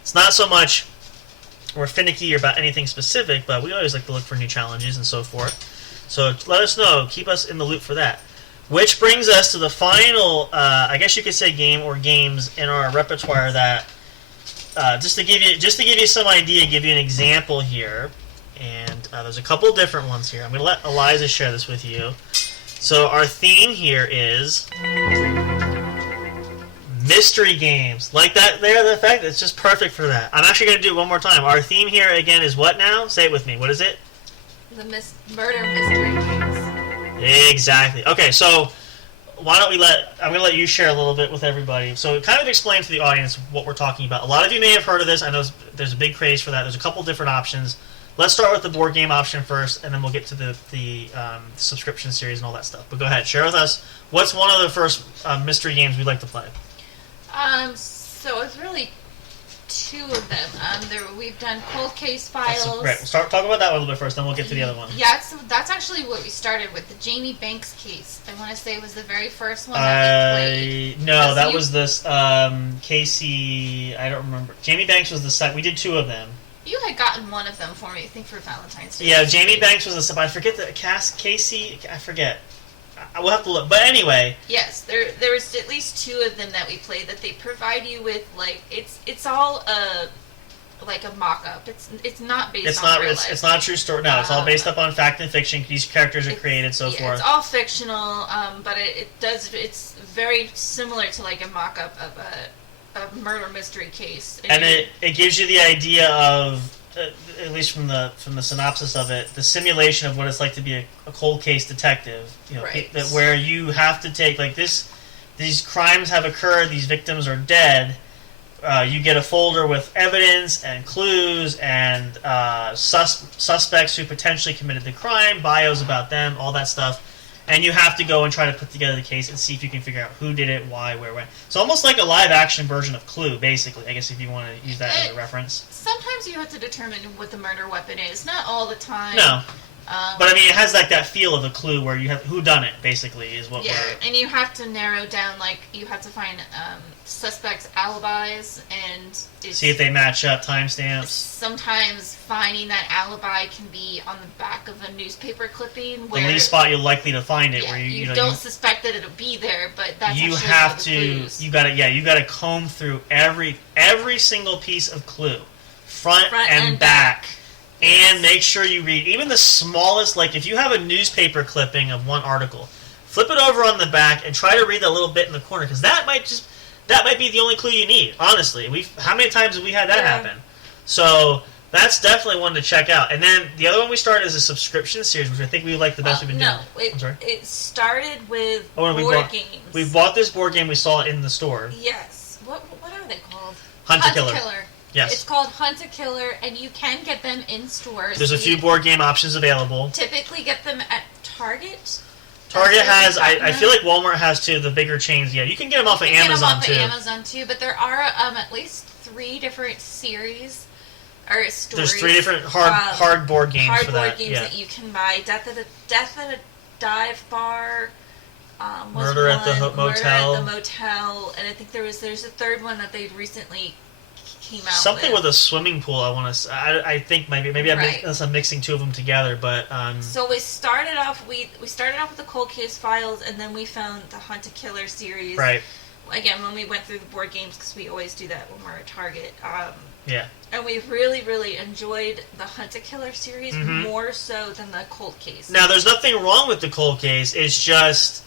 so much we're finicky about anything specific, but we always like to look for new challenges and so forth. So let us know. Keep us in the loop for that. Which brings us to the final, I guess you could say, game or games in our repertoire that, just to give you some idea, give you an example here. And there's a couple different ones here. I'm going to let Eliza share this with you. So our theme here is mystery games. Like that there, the fact it's just perfect for that. I'm actually going to do it one more time. Our theme here again is what now? Say it with me. What is it? The murder mystery games. Exactly. Okay, so why don't I'm going to let you share a little bit with everybody. So kind of explain to the audience what we're talking about. A lot of you may have heard of this. I know there's a big craze for that. There's a couple different options. Let's start with the board game option first, and then we'll get to the subscription series and all that stuff. But go ahead, share with us what's one of the first mystery games we'd like to play. So it's really two of them. We've done Cold Case Files. Right, we'll talk about that one a little bit first, then we'll get to the other one. Yeah, that's actually what we started with, the Jamie Banks case. I want to say it was the very first one that we played. No, that was this Casey. I don't remember. Jamie Banks was the second. We did two of them. You had gotten one of them for me, I think, for Valentine's Day. Yeah, Jamie Banks was the. I forget the Casey. I forget. We'll have to look. But anyway. Yes, there was at least two of them that we played that they provide you with, like, it's all like a mock-up. It's not based on real life. It's not a true story. No, it's all based up on fact and fiction. These characters are created, so forth. It's all fictional, but it's very similar to like a mock-up of a murder mystery case. And it gives you the idea of, at least from the synopsis of it, the simulation of what it's like to be a cold case detective. Right. Where you have to take, like, these crimes have occurred, these victims are dead. You get a folder with evidence and clues and suspects who potentially committed the crime, bios about them, all that stuff. and you have to go and try to put together the case and see if you can figure out who did it, why, where, when. It's almost like a live-action version of Clue, basically, I guess, if you want to use that as a reference. Sometimes you have to determine what the murder weapon is. Not all the time. No. But, I mean, it has, like, that feel of a Clue where you have who done it, basically, is what we're... And you have to narrow down, like, you have to find suspects' alibis, and... see if they match up, timestamps. Sometimes finding that alibi can be on the back of a newspaper clipping, where... the least spot you're likely to find it, where you don't suspect that it'll be there, but that's you actually have all the to... clues. You gotta comb through every single piece of Clue. Front and back. And make sure you read even the smallest, like if you have a newspaper clipping of one article, flip it over on the back and try to read that little bit in the corner, because that might be the only clue you need, honestly. How many times have we had that happen? So that's definitely one to check out. And then the other one we started is a subscription series, which I think we like the best we've been doing. It started with board games. We bought this board game, we saw it in the store. Yes. What are they called? Hunt a Killer. Yes. It's called Hunt a Killer, and you can get them in stores. There's a few board game options available. Typically get them at Target. Target has, I feel like Walmart has too, the bigger chains. Yeah, you can get them off of Amazon too. Amazon too, but there are at least 3 different series or stories. There's 3 different hard board games for that. Hard board games that you can buy. Death at a Dive Bar. Murder at the Motel. And I think there's a third one that they recently came out something with a swimming pool. I think maybe I'm mixing 2 of them together, but so we started off with the Cold Case Files, and then we found the Hunt a Killer series. Right. Again, when we went through the board games, because we always do that when we're at Target. Yeah. And we really, really enjoyed the Hunt a Killer series more so than the Cold Case. Now, there's nothing wrong with the Cold Case. It's just,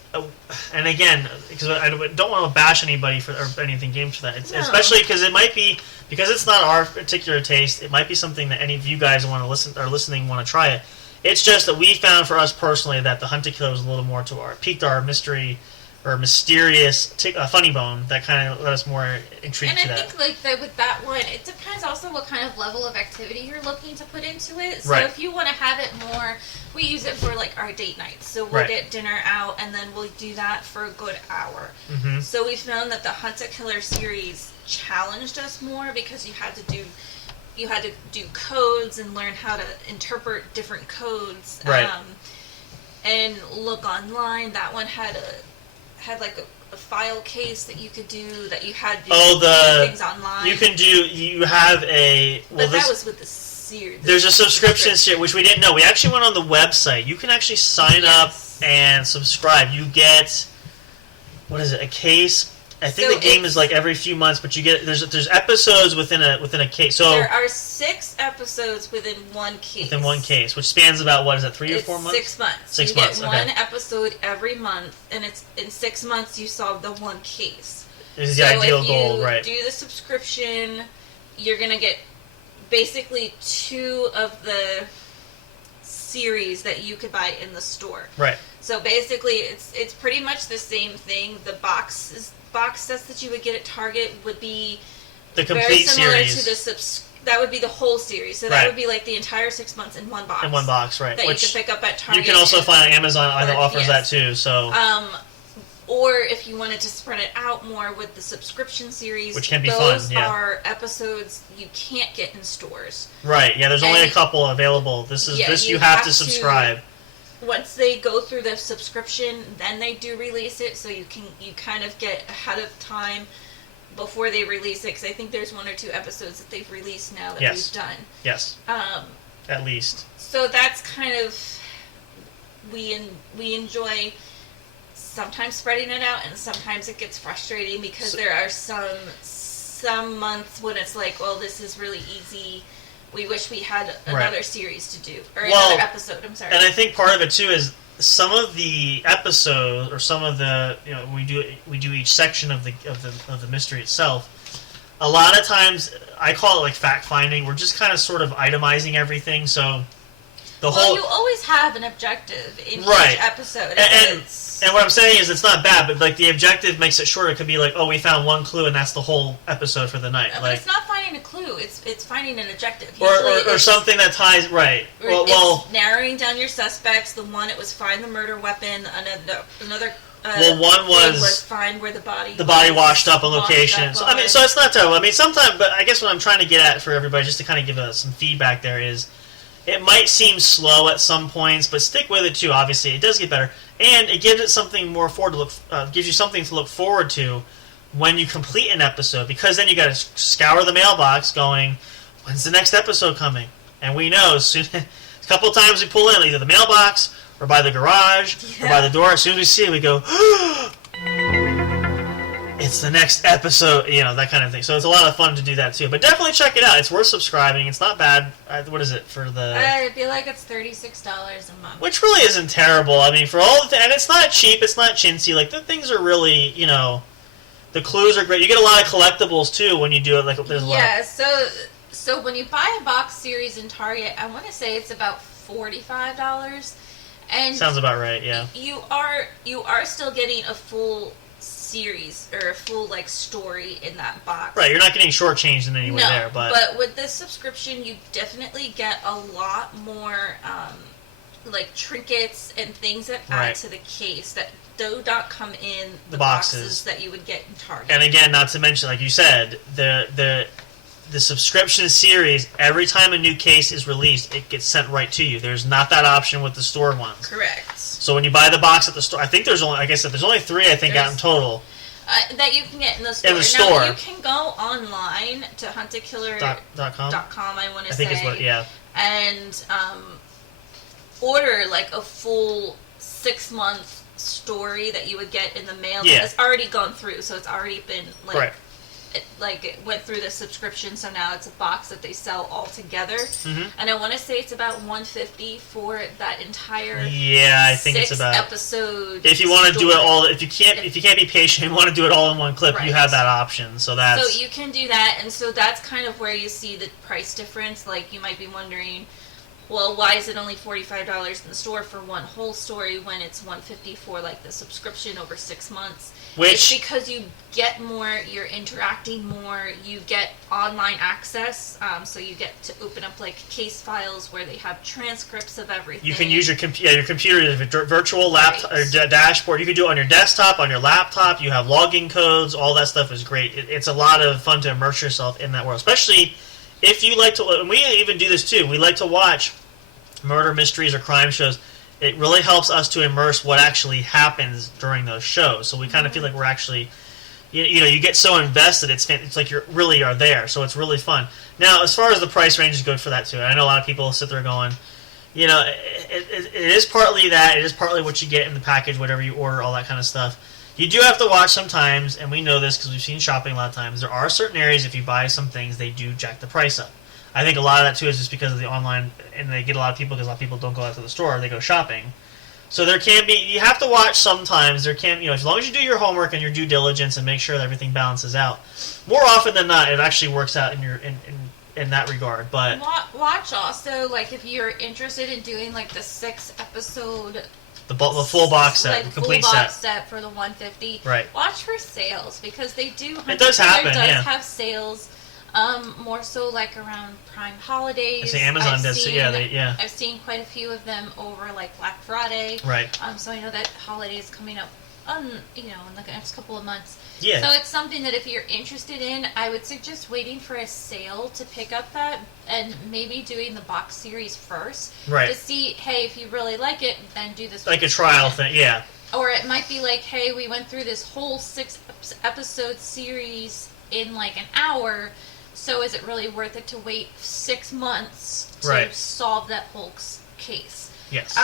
and again, because I don't want to bash anybody or anything games for that. Especially because it might be, because it's not our particular taste, it might be something that any of you guys want to listening want to try it. It's just that we found for us personally that the Hunt a Killer was a little more piqued our mystery or mysterious funny bone that kind of let us more intrigued to that. And I think with that one, it depends also what kind of level of activity you're looking to put into it. So if you want to have it more, we use it for our date nights. So we'll get dinner out, and then we'll do that for a good hour. Mm-hmm. So we found that the Hunt a Killer series challenged us more because you had to do codes and learn how to interpret different codes. Right. And look online. That one had a file case that you could do, that you had things online. You have a... But that was with the series. There's a subscription series, which we didn't know. We actually went on the website. You can actually sign up and subscribe. You get, what is it, a case? I think the game is every few months, but you get there's episodes within a case. So there are 6 episodes within one case. Within one case, which spans about 3 or 4 months? 6 months. 6 months. You get one episode every month, and it's in 6 months you solve the one case. This is the ideal goal, right? If you do the subscription, you're gonna get basically 2 of the series that you could buy in the store. Right. So basically, it's pretty much the same thing. The box sets that you would get at Target would be the complete very similar series. To that would be the whole series. So that would be the entire 6 months in one box. In one box, right. That you can pick up at Target. You can also find Amazon either offers that too. So. Or if you wanted to spread it out more with the subscription series, which can be those fun, are episodes you can't get in stores. Right. Yeah. There's only a couple available. This you have to subscribe. Once they go through the subscription, then they do release it, so you kind of get ahead of time before they release it. Because I think there's 1 or 2 episodes that they've released now that we've done. Yes. At least. So that's kind of we enjoy. Sometimes spreading it out, and sometimes it gets frustrating because there are some months when it's this is really easy. We wish we had another series to do, or another episode. I'm sorry. And I think part of it too is some of the episodes, or some of the we do each section of the mystery itself. A lot of times, I call it fact finding. We're just kind of sort of itemizing everything. So the well, whole... you always have an objective in right. each episode. And what I'm saying is it's not bad, but like the objective makes it shorter. It could be like, oh, we found one clue and that's the whole episode for the night. But like, it's not finding a clue. It's finding an objective. Or something that ties... Right. Well, narrowing down your suspects. The one, it was find the murder weapon. Another one was find where the body washed up on location. So it's not terrible. I mean, sometimes, but I guess what I'm trying to get at for everybody, just to kind of give some feedback there, is it might seem slow at some points, but stick with it too. Obviously, it does get better, and it gives it something more forward to look. Gives you something to look forward to when you complete an episode, because then you got to scour the mailbox, going, when's the next episode coming? And we know soon. A couple of times we pull in either the mailbox or by the garage, or by the door. As soon as we see it, we go, it's the next episode, that kind of thing. So it's a lot of fun to do that, too. But definitely check it out. It's worth subscribing. It's not bad. What is it for the... I feel like it's $36 a month. Which really isn't terrible. I mean, for all the... And it's not cheap. It's not chintzy. Like, the things are really, the clues are great. You get a lot of collectibles, too, when you do it. Like, there's a lot. Yeah, so when you buy a box series in Target, I want to say it's about $45. And sounds about right, yeah. You are still getting a full series or a full story in that box. Right, you're not getting shortchanged in any way there, but with this subscription, you definitely get a lot more trinkets and things that add to the case that do not come in the boxes that you would get in Target. And again, not to mention, like you said, the subscription series, every time a new case is released, it gets sent right to you. There's not that option with the store ones. Correct. So when you buy the box at the store, I think there's only, like I said, there's only 3, I think, out in total. That you can get in the store. In the store. Now, you can go online to huntakiller.com, I want to say. I think it's what, yeah. And order, a full 6-month story that you would get in the mail. Yeah. It's already gone through, so it's already been, right. It went through the subscription, so now it's a box that they sell all together. Mm-hmm. And I want to say it's about $150 for that entire I think it's about episode. If you want to do it all, if you can't be patient and want to do it all in one clip, you have that option. So you can do that, and so that's kind of where you see the price difference. Like, you might be wondering, well, why is it only $45 in the store for one whole story when it's $150 for the subscription over 6 months? It's because you get more, you're interacting more, you get online access, so you get to open up case files where they have transcripts of everything. You can use your computer, your virtual laptop or dashboard. You can do it on your desktop, on your laptop. You have login codes. All that stuff is great. It's a lot of fun to immerse yourself in that world, especially if you like to. And we even do this too. We like to watch murder mysteries or crime shows. It really helps us to immerse what actually happens during those shows. So we kind of feel like we're actually, you get so invested. It's like you really are there. So it's really fun. Now, as far as the price range is good for that too. I know a lot of people sit there going, it is partly that. It is partly what you get in the package, whatever you order, all that kind of stuff. You do have to watch sometimes, and we know this because we've seen shopping a lot of times. There are certain areas, if you buy some things, they do jack the price up. I think a lot of that, too, is just because of the online, and they get a lot of people, because a lot of people don't go out to the store, they go shopping. So there can be, you have to watch sometimes, as long as you do your homework and your due diligence and make sure that everything balances out, more often than not, it actually works out in that regard. But watch also, if you're interested in doing, the 6-episode... The full box set, the complete full box set for the $150. Right. Watch for sales, because they do... It does happen, have sales... more so around Prime holidays. I say Amazon does, I've seen quite a few of them over Black Friday. Right. So I know that holiday is coming up, in the next couple of months. Yeah. So it's something that if you're interested in, I would suggest waiting for a sale to pick up that, and maybe doing the box series first. Right. To see, hey, if you really like it, then do this. Like a trial thing, yeah. Or it might be hey, we went through this whole 6-episode series in an hour. So is it really worth it to wait 6 months to solve that whole case? Yes.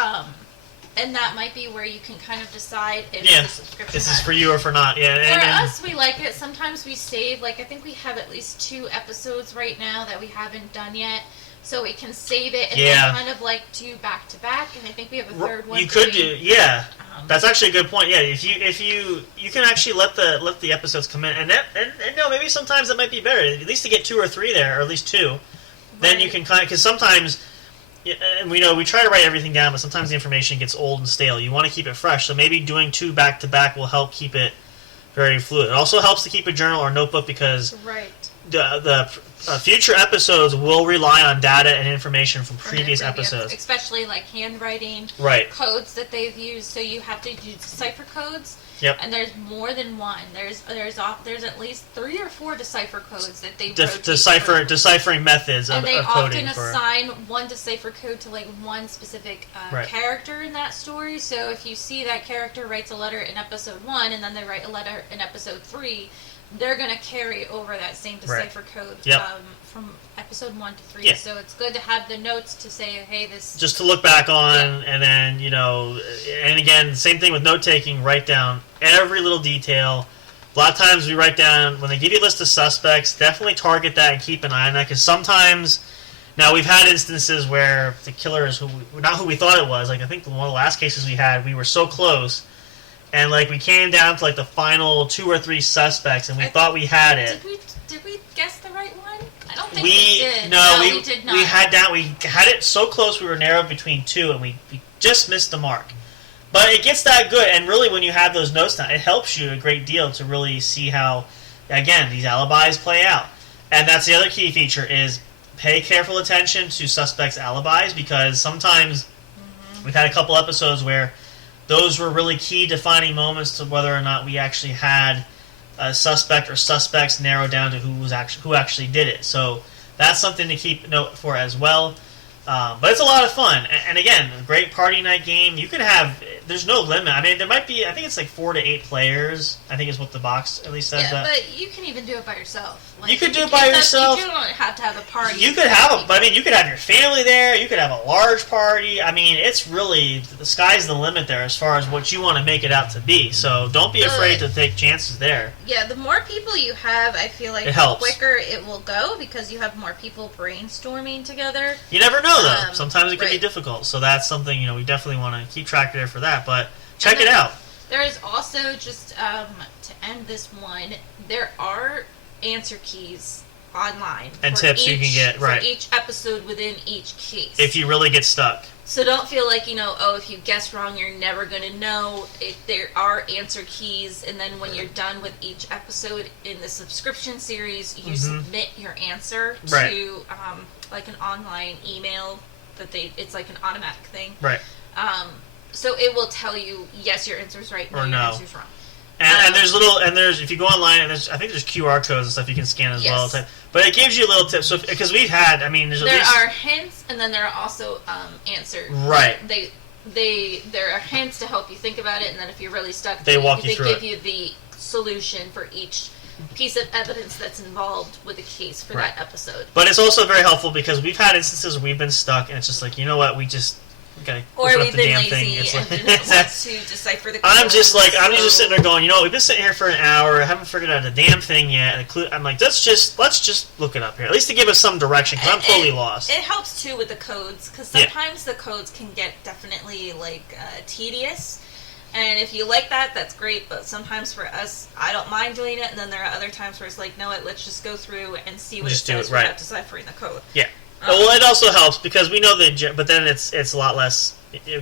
And that might be where you can kind of decide if the subscription this is for you or for not. Yeah. For us, we like it. Sometimes we save, I think we have at least 2 episodes right now that we haven't done yet. So we can save it and then kind of do back to back. And I think we have a third one. You could do, that's actually a good point. Yeah, if you can actually let the episodes come in, and no, maybe sometimes that might be better. At least to get 2 or 3 there, or at least 2. Then you can because sometimes Yeah, and we try to write everything down, but sometimes the information gets old and stale. You want to keep it fresh, so maybe doing 2 back-to-back will help keep it very fluid. It also helps to keep a journal or notebook because the future episodes will rely on data and information from previous episodes. Especially like handwriting, codes that they've used. So you have to use cipher codes. Yep. And there's more than one. There's at least 3 or 4 decipher codes that they deciphering methods of coding. And they often assign one decipher code to like one specific character in that story. So if you see that character writes a letter in episode 1 and then they write a letter in episode 3, they're going to carry over that same decipher code from episode 1 to 3. Yeah. So it's good to have the notes to say, hey, this... Just to look back on, and then, and again, same thing with note-taking, write down every little detail. A lot of times we write down, when they give you a list of suspects, definitely target that and keep an eye on that, because sometimes... Now, we've had instances where the killer is not who we thought it was. Like, I think one of the last cases we had, we were so close... And, we came down to, the final 2 or 3 suspects, and we thought we had it. Did we guess the right one? I don't think we did. No, we did not. We had it so close we were narrowed between 2, and we just missed the mark. But it gets that good, and really when you have those notes down, it helps you a great deal to really see how, again, these alibis play out. And that's the other key feature is pay careful attention to suspects' alibis, because sometimes we've had a couple episodes where those were really key defining moments to whether or not we actually had a suspect or suspects narrowed down to who actually did it. So that's something to keep note for as well. But it's a lot of fun. And again, a great party night game. You could have... There's no limit. I mean, there might be... I think it's 4 to 8 players. I think is what the box at least says. Yeah, but you can even do it by yourself. You could do it by yourself. You don't have to have a party. You could have you could have your family there. You could have a large party. I mean, it's really... The sky's the limit there as far as what you want to make it out to be. So don't be afraid to take chances there. Yeah, the more people you have, I feel like the quicker it will go because you have more people brainstorming together. You never know, though. Sometimes it can be difficult. So that's something, we definitely want to keep track there for that. But check it out. There is also, just to end this one, there are answer keys online. And tips you can get, for each episode within each case. If you really get stuck. So don't feel like, if you guess wrong, you're never going to know. There are answer keys, and then when you're done with each episode in the subscription series, you submit your answer to an online email it's like an automatic thing. Right. So it will tell you, yes, your answer's right, no, your answer's wrong. And there's if you go online, and I think there's QR codes and stuff you can scan as well. But it gives you little tips. So because we've had, there are hints, and then there are also answers. Right. There are hints to help you think about it, and then if you're really stuck, they give you the solution for each piece of evidence that's involved with the case for that episode. But it's also very helpful because we've had instances where we've been stuck, and it's just like, you know what, we just... Okay, or we've been lazy and didn't want to decipher the code. I'm just sitting there going, we've been sitting here for an hour, I haven't figured out a damn thing yet. I'm like, let's just look it up here, at least to give us some direction, because I'm totally lost. It helps too with the codes, because sometimes the codes can get definitely tedious. And if you like that, that's great. But sometimes for us, I don't mind doing it. And then there are other times where it's like, no, let's just go through and see what it says without deciphering the code. Yeah. Well, it also helps because we know but then it's a lot less.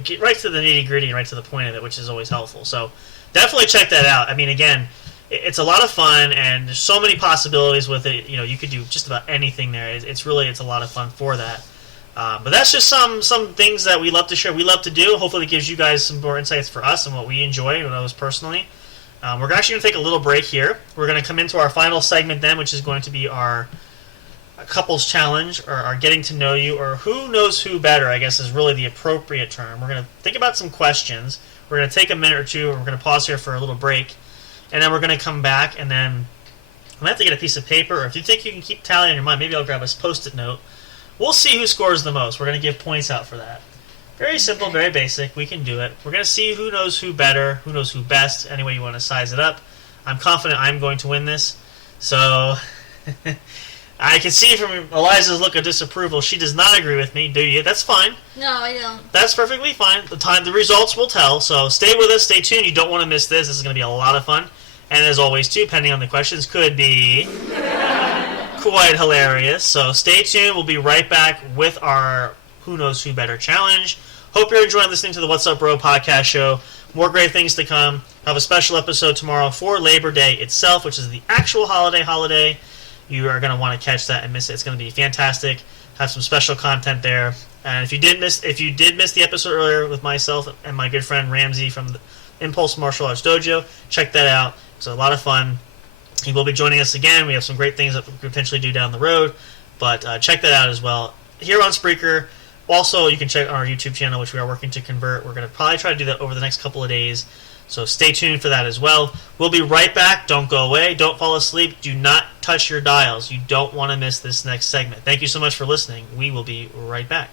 Get right to the nitty gritty and right to the point of it, which is always helpful. So definitely check that out. I mean, again, it's a lot of fun and there's so many possibilities with it. You could do just about anything there. It's a lot of fun for that. But that's just some things that we love to share. We love to do. Hopefully, it gives you guys some more insights for us and what we enjoy, what I was personally. We're actually going to take a little break here. We're going to come into our final segment then, which is going to be our couples challenge, or our getting to know you, or who knows who better, I guess is really the appropriate term. We're going to think about some questions. We're going to take a minute or two, and we're going to pause here for a little break. And then we're going to come back, and then I'm going to have to get a piece of paper, or if you think you can keep tally on your mind, maybe I'll grab a Post-it note. We'll see who scores the most. We're going to give points out for that. Very simple, very basic. We can do it. We're going to see who knows who better, who knows who best, any way you want to size it up. I'm confident I'm going to win this. So, I can see from Eliza's look of disapproval, she does not agree with me, do you? That's fine. No, I don't. That's perfectly fine. The results will tell, so stay with us, stay tuned. You don't want to miss this. This is going to be a lot of fun. And as always, too, depending on the questions, could be quite hilarious. So stay tuned. We'll be right back with our Who Knows Who Better challenge. Hope you're enjoying listening to the What's Up Bro podcast show. More great things to come. Have a special episode tomorrow for Labor Day itself, which is the actual holiday. You are going to want to catch that and miss it. It's going to be fantastic. Have some special content there. And if you did miss the episode earlier with myself and my good friend Ramsey from the Impulse Martial Arts Dojo, check that out. It's a lot of fun. He will be joining us again. We have some great things that we could potentially do down the road. But check that out as well. Here on Spreaker. Also, you can check on our YouTube channel, which we are working to convert. We're going to probably try to do that over the next couple of days. So stay tuned for that as well. We'll be right back. Don't go away. Don't fall asleep. Do not touch your dials. You don't want to miss this next segment. Thank you so much for listening. We will be right back.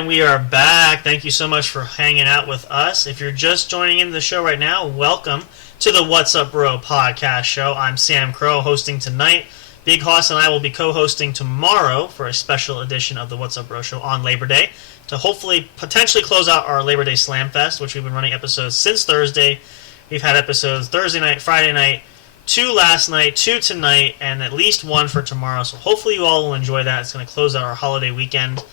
And we are back. Thank you so much for hanging out with us. If you're just joining into the show right now, welcome to the What's Up Bro podcast show. I'm Sam Crow, hosting tonight. Big Hoss and I will be co-hosting tomorrow for a special edition of the What's Up Bro show on Labor Day to hopefully potentially close out our Labor Day Slam Fest, which we've been running episodes since Thursday. We've had episodes Thursday night, Friday night, 2 last night, 2 tonight, and at least 1 for tomorrow. So hopefully you all will enjoy that. It's going to close out our holiday weekend.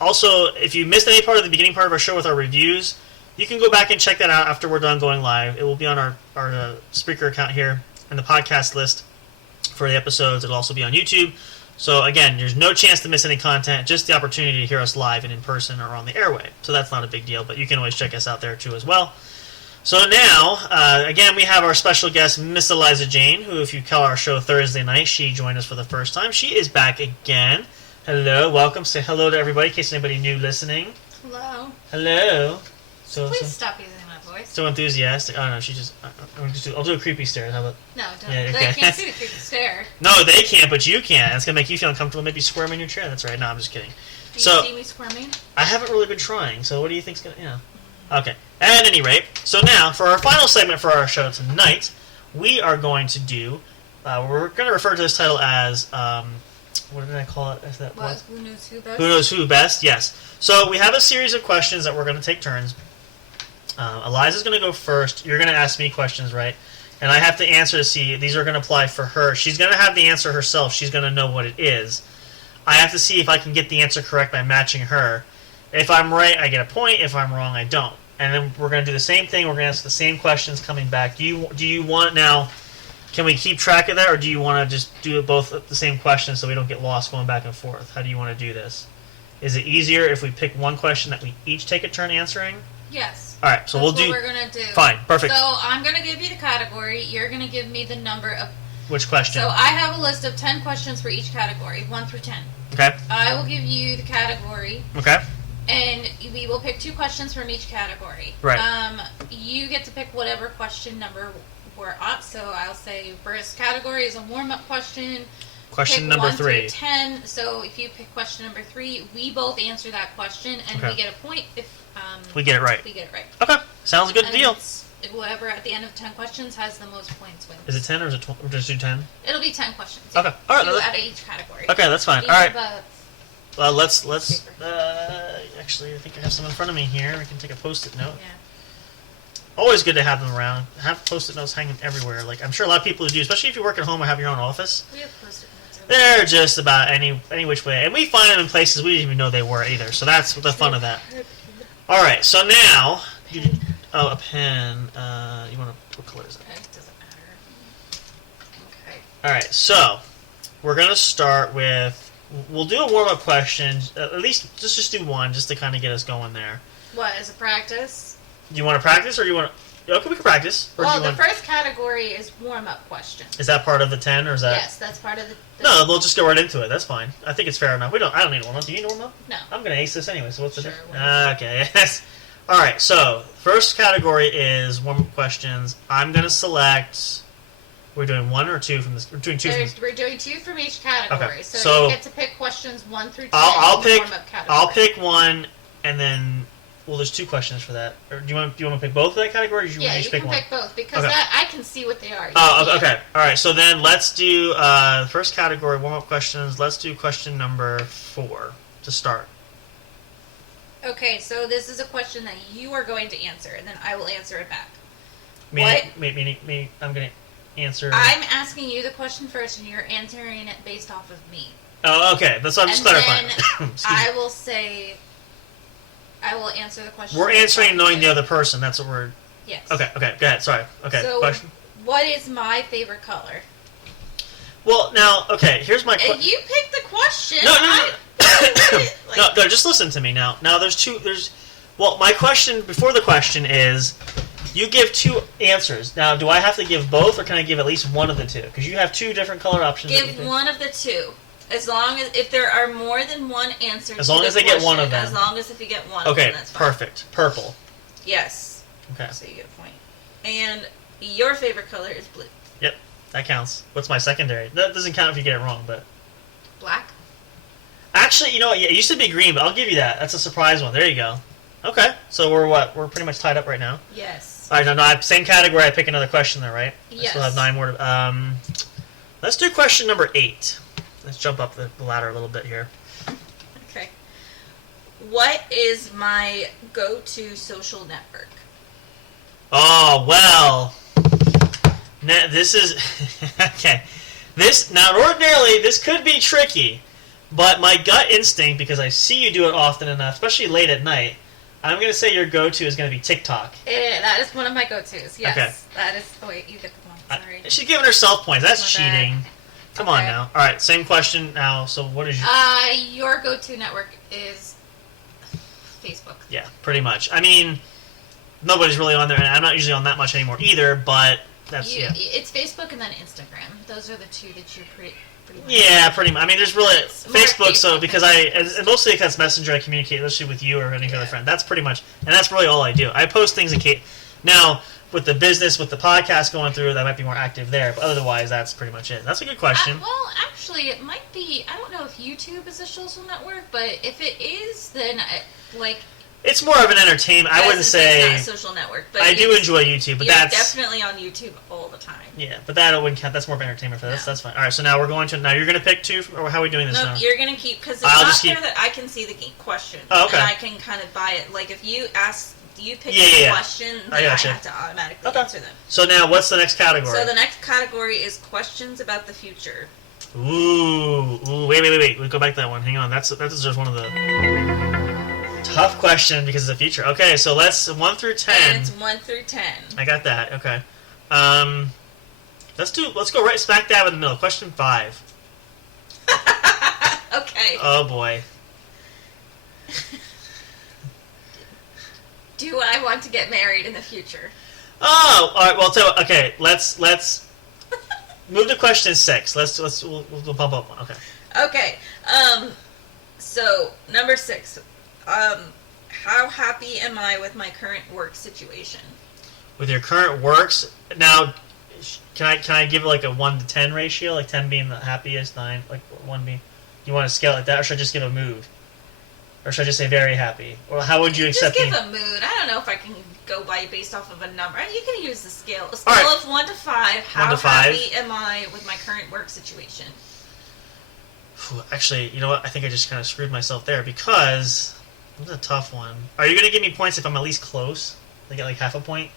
Also, if you missed any part of the beginning part of our show with our reviews, you can go back and check that out after we're done going live. It will be on our Spreaker account here in the podcast list for the episodes. It'll also be on YouTube. So again, there's no chance to miss any content, just the opportunity to hear us live and in person or on the airway. So that's not a big deal, but you can always check us out there too as well. So now, again, we have our special guest, Miss Eliza Jane, who, if you call our show Thursday night, she joined us for the first time. She is back again. Hello, welcome. Say hello to everybody, in case anybody new listening. Hello. Hello. Please stop using that voice. So enthusiastic. Oh no, she just. I'll do a creepy stare. How about? No, don't. Yeah, okay. They can't see the creepy stare. No, they can't, but you can. It's gonna make you feel uncomfortable, maybe squirm in your chair. That's right. No, I'm just kidding. Do you see me squirming? I haven't really been trying. So what do you think's gonna? Yeah. Okay. At any rate, so now for our final segment for our show tonight, we are going to do. We're going to refer to this title as. What did I call it? Is that what? Who knows who best? Who knows who best? Yes. So we have a series of questions that we're going to take turns. Eliza's going to go first. You're going to ask me questions, right? And I have to answer to see. These are going to apply for her. She's going to have the answer herself. She's going to know what it is. I have to see if I can get the answer correct by matching her. If I'm right, I get a point. If I'm wrong, I don't. And then we're going to do the same thing. We're going to ask the same questions coming back. Do you want now? Can we keep track of that, or do you want to just do it both the same questions so we don't get lost going back and forth? How do you want to do this? Is it easier if we pick one question that we each take a turn answering? Yes. All right. So That's we'll do. What we're gonna do. Fine. Perfect. So I'm gonna give you the category. You're gonna give me the number of. Which question? So I have a list of 10 questions for each category, 1 through 10. Okay. I will give you the category. Okay. And we will pick 2 questions from each category. Right. You get to pick whatever question number we're at. So I'll say first category is a warm-up question. Question pick number 1 3. Through 10. So if you pick question number 3, we both answer that question, and we get a point if we get it right. We get it right. Okay. Sounds a good deal. Whoever at the end of 10 questions has the most points wins. Is it 10 or is it 12? Just do 10? It'll be 10 questions. Okay. All right. 2 out of each category. Okay, that's fine. Do All you right. have Let's actually, I think I have some in front of me here. We can take a post-it note. Yeah. Always good to have them around. Have post-it notes hanging everywhere. Like I'm sure a lot of people do, especially if you work at home or have your own office. We have post-it notes everywhere. They're just about any which way, and we find them in places we didn't even know they were either. So that's the fun of that. All right. So now, a pen. You want to what color is that? It doesn't matter. Okay. All right. So we're gonna start with. We'll do a warm-up question. At least just do one, just to kind of get us going there. What, as a practice? Do you want to practice, or do you want to... Okay, we can practice. Or Well, the first category is warm-up question. Is that part of the 10, or is that... Yes, that's part of the... No, we'll just go right into it. That's fine. I think it's fair enough. I don't need a warm-up. Do you need a warm-up? No. I'm going to ace this anyway, so what's the Sure, difference? Okay, yes. All right, so first category is warm-up questions. I'm going to select... We're doing 1 or 2 from this... We're doing 2 from this. We're doing 2 from each category. Okay, So so you get to pick questions 1 through 10 I'll in the pick... warm-up category. I'll pick 1, and then... Well, there's 2 questions for that. Or do you want to pick both of that category, or do you want to each pick one? Yeah, you can pick both, because Okay. that I can see what they are. Oh, okay. All right, so then let's do first category, warm-up questions. Let's do question number 4 to start. Okay, so this is a question that you are going to answer, and then I will answer it back. Me, I'm going to answer... I'm asking you the question first, and you're answering it based off of me. Oh, okay. That's what I'm just clarifying. Then I will say... I will answer the question. We're answering knowing the other person. That's what we're... Yes. Okay, go ahead. Sorry. Okay, so, question? What is my favorite color? Well, now, okay, here's my question. You pick the question. No, just listen to me now. Now, well, my question, before the question is, you give 2 answers. Now, do I have to give both, or can I give at least one of the 2? Because you have 2 different color options. Give one of the 2. As long as, if there are more than one answer as long as they get one of them. As long as if you get one, okay, then that's fine. Perfect. Purple. Yes. Okay. So you get a point. And your favorite color is blue. Yep, that counts. What's my secondary? That doesn't count if you get it wrong, but... Black? Actually, you know what? Yeah, it used to be green, but I'll give you that. That's a surprise one. There you go. Okay, so we're what? We're pretty much tied up right now. Yes. All right, no, same category. I pick another question there, right? Yes. I still have 9 more. Let's do question number 8. Let's jump up the ladder a little bit here. Okay. What is my go-to social network? Oh, well. This is... okay. Now, ordinarily, this could be tricky, but my gut instinct, because I see you do it often enough, especially late at night, I'm going to say your go-to is going to be TikTok. That is one of my go-tos, yes. Okay. That is... Oh, wait, you get the one. Sorry. She's giving herself points. That's cheating. Come on Okay. now. All right, same question now. So what is your... Your go-to network is Facebook. Yeah, pretty much. I mean, nobody's really on there, and I'm not usually on that much anymore either, but that's, yeah. It's Facebook and then Instagram. Those are the two that you're pretty much... Yeah, pretty much. I mean, there's really... It's more Facebook, so Facebook because and mostly because Messenger, I communicate, especially with you or any other friend. That's pretty much... And that's really all I do. I post things in case... Now, with the business, with the podcast going through, that might be more active there, but otherwise, that's pretty much it. That's a good question. Well, actually, it might be... I don't know if YouTube is a social network, but if it is, then, It's more of an entertainment. I wouldn't say... It's not a social network, but I do enjoy YouTube, but you're that's... definitely on YouTube all the time. Yeah, but that wouldn't count. That's more of entertainment for this. That's fine. All right, so now we're going to... Now you're going to pick 2, or how are we doing this now? No, you're going to keep... Because it's I'll not just there keep- that I can see the question. Oh, okay. And I can kind of buy it. Like, if you ask... You pick Yeah. a question, then I gotcha. have to automatically Okay. answer them. So now, what's the next category? So the next category is questions about the future. Ooh, wait. We'll go back to that one. Hang on. That deserves one of the... Tough question because of the future. Okay, so let's 1 through 10. And it's 1 through 10. I got that. Okay. Let's go right smack dab in the middle. Question 5. Okay. Oh boy. Do I want to get married in the future? Oh, all right. Well, okay. Let's move to question 6. We'll bump up one. Okay. Okay. So number 6. How happy am I with my current work situation? With your current works now, can I give it like a 1 to 10 ratio? Like 10 being the happiest, 9 like 1 being. You want to scale it like that, or should I just give a mood? Or should I just say very happy? Or how would you accept Just give a mood. I don't know if I can go based off of a number. You can use the scale. A scale right. of 1 to 5. How 1 to 5. happy am I with my current work situation? Actually, you know what? I think I just kind of screwed myself there because it was a tough one. Are you going to give me points if I'm at least close? I get like half a point?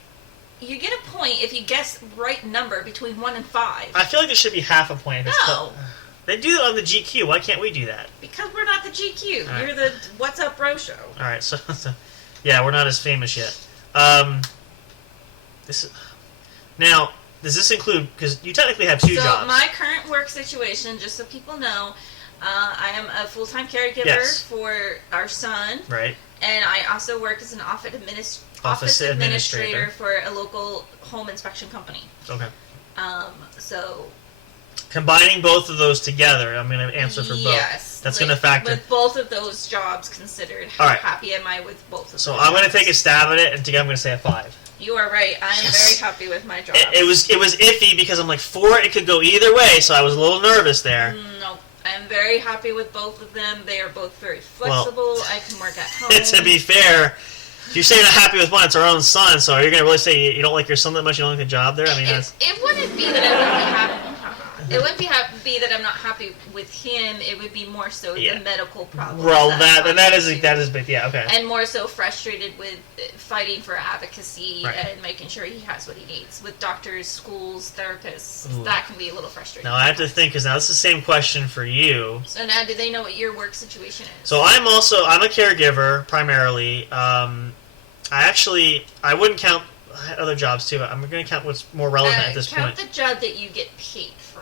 You get a point if you guess right number between 1 and 5. I feel like there should be half a point. If it's No. They do it on the GQ. Why can't we do that? Because we're not the GQ. All You're right. the What's Up Bro Show. All right, so yeah, we're not as famous yet. Now, does this include, because you technically have 2 So jobs. my current work situation, just so people know, I am a full-time caregiver Yes. for our son, Right. and I also work as an office administrator administrator. for a local home inspection company. Okay. So Combining both of those together, I'm going to answer for both. yes, That's going to factor. with both of those jobs considered. How All right. happy am I with both of So those I'm going to jobs? take a stab at it, and together I'm going to say a 5. You are right. I am Yes. very happy with my job. It was iffy because I'm like 4. It could go either way, so I was a little nervous there. No, I'm very happy with both of them. They are both very flexible. I can work at home. To be fair, if you're saying not happy with one, it's our own son. So are you going to really say you don't like your son that much? You don't like the job there? I mean, It wouldn't be that I wouldn't be happy. It wouldn't be that I'm not happy with him. It would be more so Yeah. the medical problems. well, I'm that having is to- big. Yeah, okay. and more so frustrated with fighting for advocacy Right. and making sure he has what he needs with doctors, schools, therapists. Ooh. That can be a little frustrating. Now I have to think because now it's the same question for you. So now, do they know what your work situation is? So I'm a caregiver primarily. I wouldn't count other jobs too. I'm going to count what's more relevant at this count point. the job that you get paid from.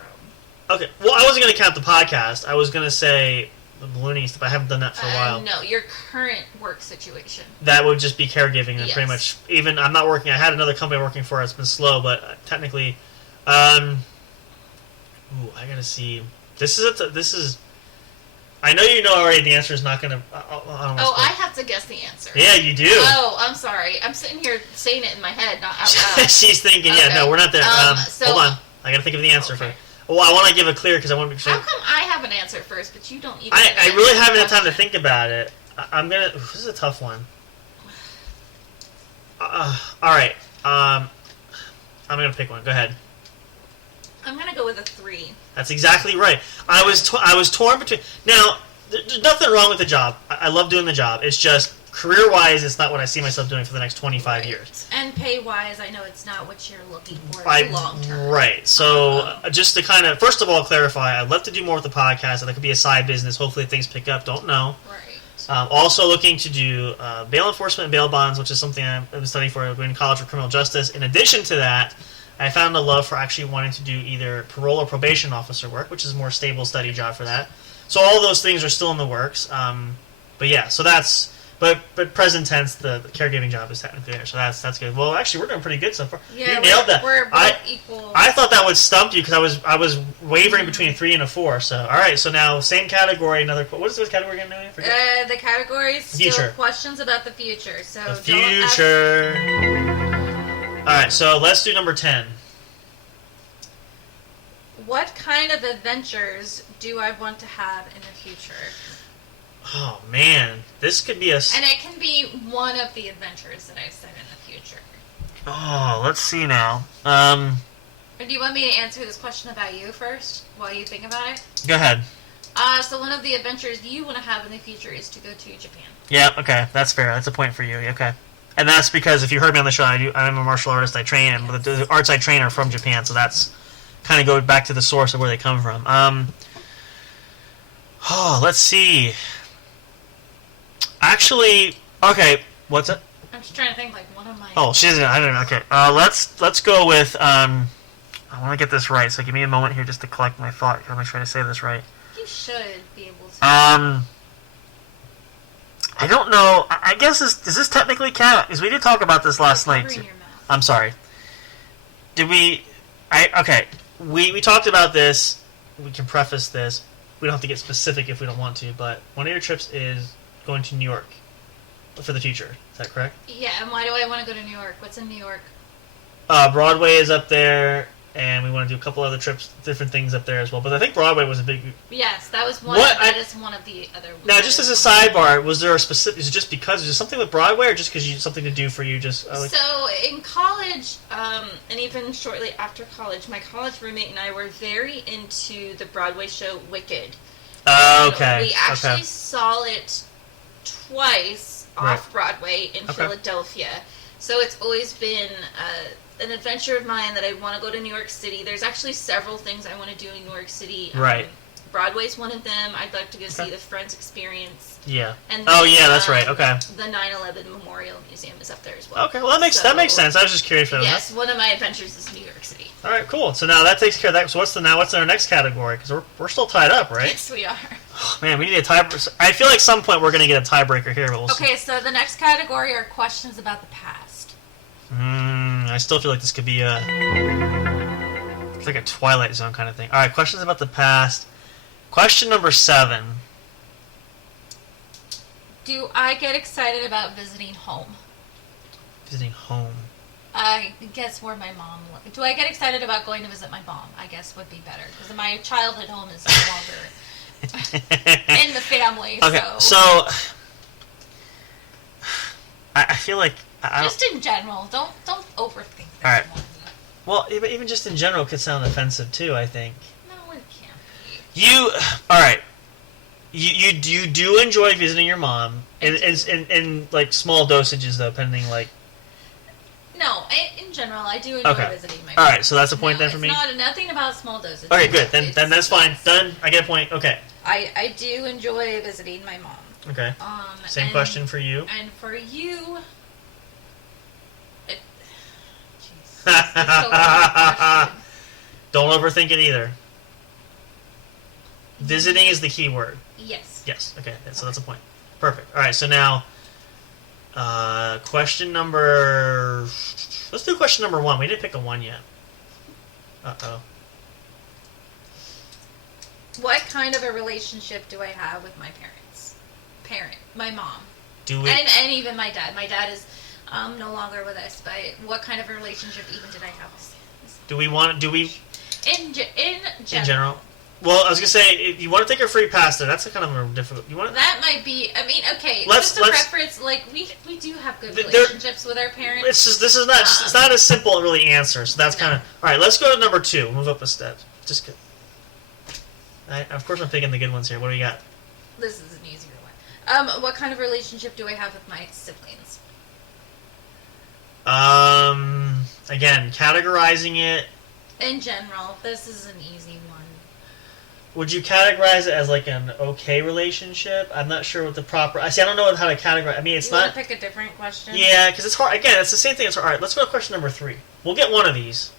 Okay. Well, I wasn't going to count the podcast. I was going to say the ballooning stuff. I haven't done that for a while. No, your current work situation. That would just be caregiving, and Yes. pretty much. Even I'm not working. I had another company I'm working for. It's been slow, but technically, I gotta see. This is. I know you know already. The answer is not gonna. I have to guess the answer. Yeah, you do. Oh, I'm sorry. I'm sitting here saying it in my head, not out loud. She's thinking. Yeah, Okay. no, we're not there. So- Hold on. I gotta think of the answer Okay. first. Well, I want to give a clear because I want to be sure. How come I have an answer first, but you don't even. I really haven't had time to think about it. I'm gonna. This is a tough one. All right. I'm gonna pick one. Go ahead. I'm gonna go with a 3. That's exactly right. I was torn between. Now, there's nothing wrong with the job. I love doing the job. It's just career-wise, it's not what I see myself doing for the next 25 years. And pay-wise, I know it's not what you're looking for long-term. Right. So, just to kind of, first of all, clarify, I'd love to do more with the podcast, and that could be a side business. Hopefully things pick up. Don't know. Right. Also looking to do bail enforcement and bail bonds, which is something I've been studying for going to college for criminal justice. In addition to that, I found a love for actually wanting to do either parole or probation officer work, which is a more stable, steady job for that. So all those things are still in the works. But yeah, so that's... But present tense, the caregiving job is technically there, so that's good. Well, actually, we're doing pretty good so far. Yeah, you nailed that. We're both equal. I thought that would stump you because I was wavering between a 3 and a 4. So all right, so now same category, another. What is this category again? The category is still future. Questions about the future. So the future. All right, so let's do number 10. What kind of adventures do I want to have in the future? Oh man, this could be a. And it can be one of the adventures that I've said in the future. Oh, let's see now. Or do you want me to answer this question about you first, while you think about it? Go ahead. So one of the adventures you want to have in the future is to go to Japan. Yeah. Okay, that's fair. That's a point for you. Okay. And that's because if you heard me on the show, I'm a martial artist. I train, and the arts I train are from Japan, so that's kind of go back to the source of where they come from. Let's see. Actually, okay. What's it? I'm just trying to think, like, one of my... Oh, she doesn't. I don't know. Okay. Let's go with. I want to get this right, so give me a moment here just to collect my thought. I'm going to try to say this right. You should be able to. I don't know. I guess does this technically count? Because we did talk about this last night. Covering your mouth. I'm sorry. Did we? Okay. We talked about this. We can preface this. We don't have to get specific if we don't want to. But one of your trips is going to New York for the future. Is that correct? Yeah. And why do I want to go to New York? What's in New York? Broadway is up there. And we want to do a couple other trips, different things up there as well. But I think Broadway was a big... Yes, that was one. That is one of the other... Now, just as a sidebar, was there a specific... Is it just because... Is it something with Broadway or just because you something to do for you? Just So, in college, and even shortly after college, my college roommate and I were very into the Broadway show Wicked. Okay. We actually saw it twice off-Broadway in Philadelphia. So it's always been... an adventure of mine that I want to go to New York City. There's actually several things I want to do in New York City. Right. Broadway's one of them. I'd like to go see the Friends Experience. Yeah. And then, that's right. Okay. The 9/11 Memorial Museum is up there as well. Okay. Well, that makes sense. I was just curious. Yes, one of my adventures is New York City. All right. Cool. So now that takes care of that. So what's our next category? Because we're still tied up, right? Yes, we are. Oh, man, we need a tie. I feel like some point we're going to get a tiebreaker here, but we'll see. Okay. So the next category are questions about the past. I still feel like this could be it's like a Twilight Zone kind of thing. All right, questions about the past. Question number 7. Do I get excited about visiting home? Visiting home. I guess where my mom... Do I get excited about going to visit my mom? I guess would be better. Because my childhood home is no longer in the family. Okay, so I feel like... Just in general. Don't overthink that. All right. Well, even just in general could sound offensive, too, I think. No, it can't be. All right. You do enjoy visiting your mom in like small dosages, though, pending like... No, in general, I do enjoy visiting my mom. All right, so that's a point then for me? It's nothing about small dosages. Okay, good. Then that's fine. Done. I get a point. Okay. I do enjoy visiting my mom. Okay. Same question for you. And for you... Don't overthink it either. Visiting is the key word. Yes. Yes. Okay. So that's a point. Perfect. All right. So now, question number. Let's do question number 1. We didn't pick a 1 yet. Uh-oh. What kind of a relationship do I have with my parents? My mom. Do we? And even my dad. My dad is no longer with us, but what kind of a relationship even did I have with him? Do we? In general. In general. Well, I was gonna say, if you want to take a free pass there, that's a kind of a difficult. You want That might be. I mean, okay. Let's reference. Like we do have good relationships with our parents. It's just this is not. It's not a simple really answer. So that's kind of all right. Let's go to number 2. Move up a step. Just good. Of course, I'm picking the good ones here. What do you got? This is an easier one. What kind of relationship do I have with my siblings? Again, categorizing it. In general, this is an easy one. Would you categorize it as like an okay relationship? I'm not sure what the proper. I don't know how to categorize. I mean, it's you not. Want to pick a different question? Yeah, because it's hard. Again, it's the same thing. It's hard. All right, let's go to question number 3. We'll get one of these.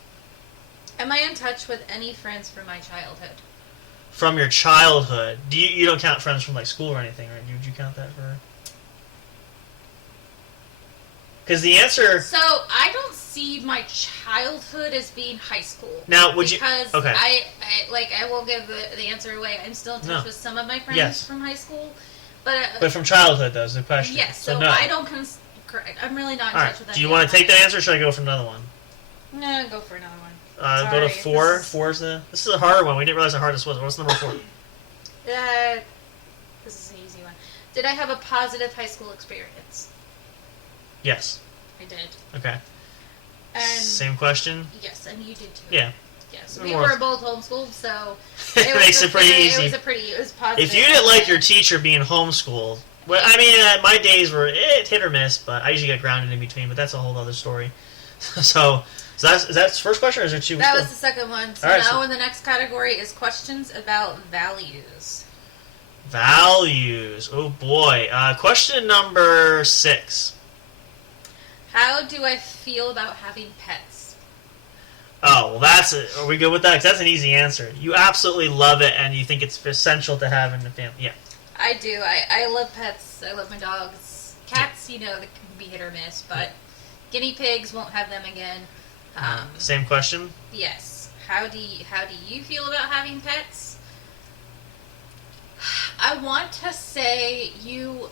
Am I in touch with any friends from my childhood? From your childhood, you don't count friends from like school or anything, right? Would you count that for? Because the answer. So I don't see my childhood as being high school. Now, would you? Because okay. I won't give the answer away. I'm still in touch with some of my friends from high school, but from childhood, though, is the question. Yes. So no. I don't. Correct. I'm really not in touch with that. Do you want to take that answer, or should I go for another one? No, go for another one. Go to 4. 4 is the. This is a harder one. We didn't realize how hard this was. What's number 4? This is an easy one. Did I have a positive high school experience? Yes. I did. Okay. And same question? Yes, and you did too. Yeah. Yes. We were both homeschooled, so it makes it pretty easy. It was positive. If you didn't like your teacher being homeschooled, well, I mean, my days were hit or miss, but I usually got grounded in between, but that's a whole other story. So is that the first question, or is there 2? That was the second one. So now in the next category is questions about values. Values. Oh, boy. Question number 6. How do I feel about having pets? Oh, well, are we good with that? Because that's an easy answer. You absolutely love it, and you think it's essential to have in the family. Yeah. I do. I love pets. I love my dogs. Cats, they can be hit or miss, but guinea pigs, won't have them again. Same question? Yes. How do you feel about having pets? I want to say you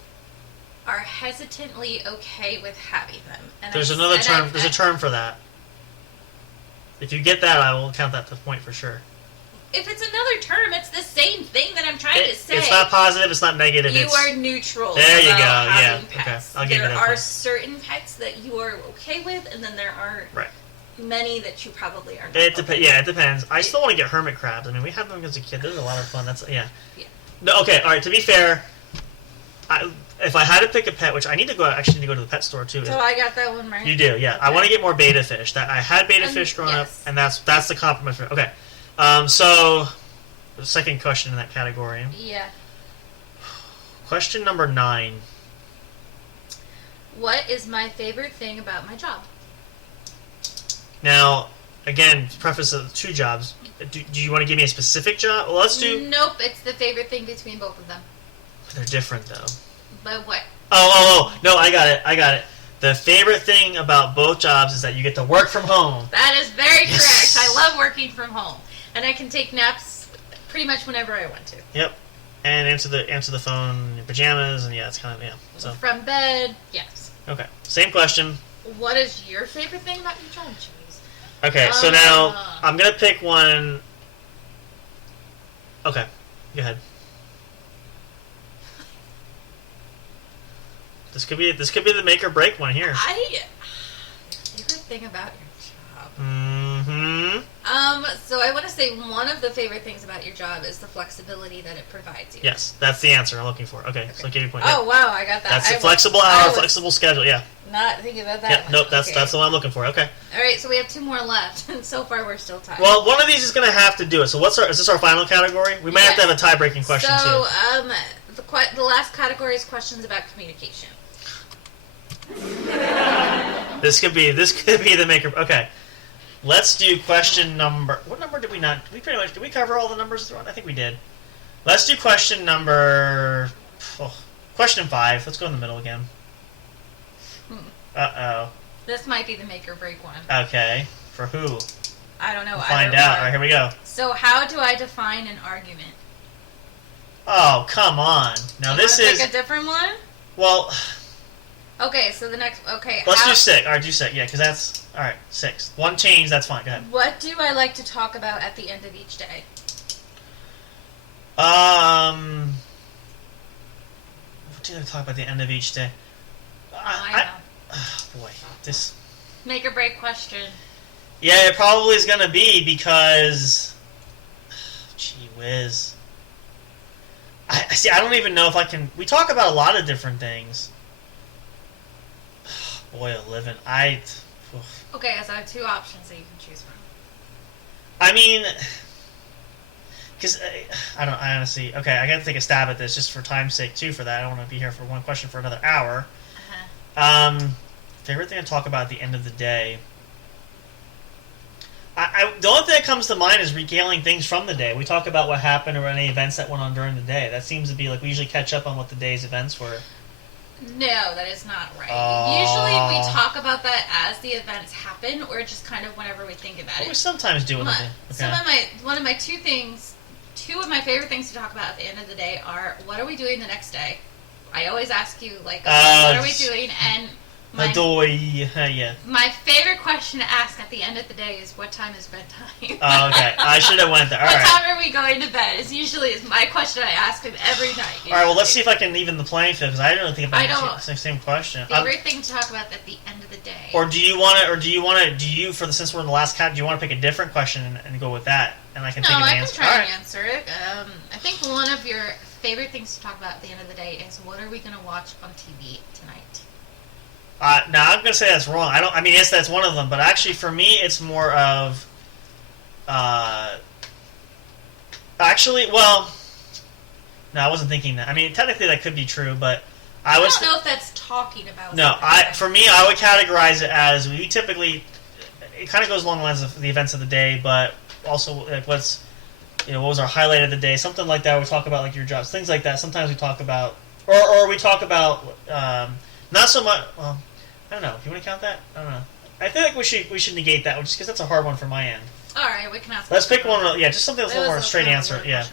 are hesitantly okay with having them. And there's another term. There's a term for that. If you get that, I will count that to point for sure. If it's another term, it's the same thing that I'm trying to say. It's not positive. It's not negative. You are neutral. There you go. Yeah. Pets. Okay. I'll give you that. There are certain pets that you are okay with, and then there are many that you probably are not. Yeah, it depends. I still want to get hermit crabs. I mean, we had them as a kid. They're a lot of fun. No, okay. All right. To be fair, if I had to pick a pet, which I need to go to the pet store too. So I got that one right. You do, yeah. Okay. I want to get more beta fish. I had beta fish growing up, and that's the compromise. Okay. So the second question in that category. Yeah. Question number 9. What is my favorite thing about my job? Now, again, preface of 2 jobs. Do you want to give me a specific job? Well, let's do. Nope, it's the favorite thing between both of them. They're different, though. But what? Oh, no, I got it. The favorite thing about both jobs is that you get to work from home. That is very correct. I love working from home. And I can take naps pretty much whenever I want to. Yep. And answer the phone in your pajamas, and it's kind of, So. From bed, yes. Okay. Same question. What is your favorite thing about your job, Cheese? Okay, so now I'm going to pick one. Okay. Go ahead. This could be the make or break one here. Favorite thing about your job. Mm-hmm. So I want to say one of the favorite things about your job is the flexibility that it provides you. Yes, that's the answer I'm looking for. Okay. So I'll give you a point. Oh, wow, I got that. That's a flexible hour, flexible schedule, yeah. Not thinking about that. Yeah, nope, that's the one I'm looking for. Okay. All right, so we have 2 more left, and so far we're still tied. Well, one of these is going to have to do it. So is this our final category? We might have to have a tie-breaking question too. So, the last category is questions about communication. This could be the maker. Okay. Let's do question number. What number did we not? Did we cover all the numbers? I think we did. Let's do question number. Question 5. Let's go in the middle again. Uh-oh. This might be the make or break one. Okay. For who? I don't know. We'll find out. All right, here we go. So how do I define an argument? Oh, come on. Now this is... pick a different one? Well... Okay, so the next... Okay. Let's do 6. All right, do 6. Yeah, because that's... All right, 6. One change, that's fine. Go ahead. What do I like to talk about at the end of each day? What do you talk about at the end of each day? I know. Oh, boy, this. Make or break question. Yeah, it probably is gonna be because. Gee whiz. I see. I don't even know if I can. We talk about a lot of different things. Boy, living. Okay, so I have two options that you can choose from. I mean, because I honestly. Okay, I got to take a stab at this just for time's sake too. For that, I don't want to be here for one question for another hour. Favorite thing to talk about at the end of the day. The only thing that comes to mind is regaling things from the day. We talk about what happened or any events that went on during the day. That seems to be like we usually catch up on what the day's events were. No, that is not right. Usually we talk about that as the events happen, or just kind of whenever we think about it. We sometimes do. Two of my favorite things to talk about at the end of the day are what are we doing the next day. I always ask you what are we doing, and my favorite question to ask at the end of the day is what time is bedtime. Oh, okay. I should have went there. All what right. time are we going to bed? Is my question I ask him every night. Usually. All right. Well, let's see if I can even the playing field because I didn't really think about the same question. Favorite thing to talk about at the end of the day. Or do you since we're in the last count, do you want to pick a different question and go with that? And I can think of an answer. No, I can try and answer it. I think one of your favorite things to talk about at the end of the day is what are we going to watch on TV tonight? Now I'm gonna say that's wrong. Yes, that's one of them, but actually for me, it's more of. No, I wasn't thinking that. I mean, technically that could be true, but I don't know if that's talking about. No, for me, I would categorize it as we typically. It kind of goes along the lines of the events of the day, but also like what was our highlight of the day, something like that. We talk about like your jobs, things like that. Sometimes we talk about, or we talk about. Not so much. Well, I don't know. If you want to count that, I don't know. I feel like we should negate that one just because that's a hard one for my end. All right, we can ask. Let's pick one. Yeah, just something that's a little more straight answer. Yeah.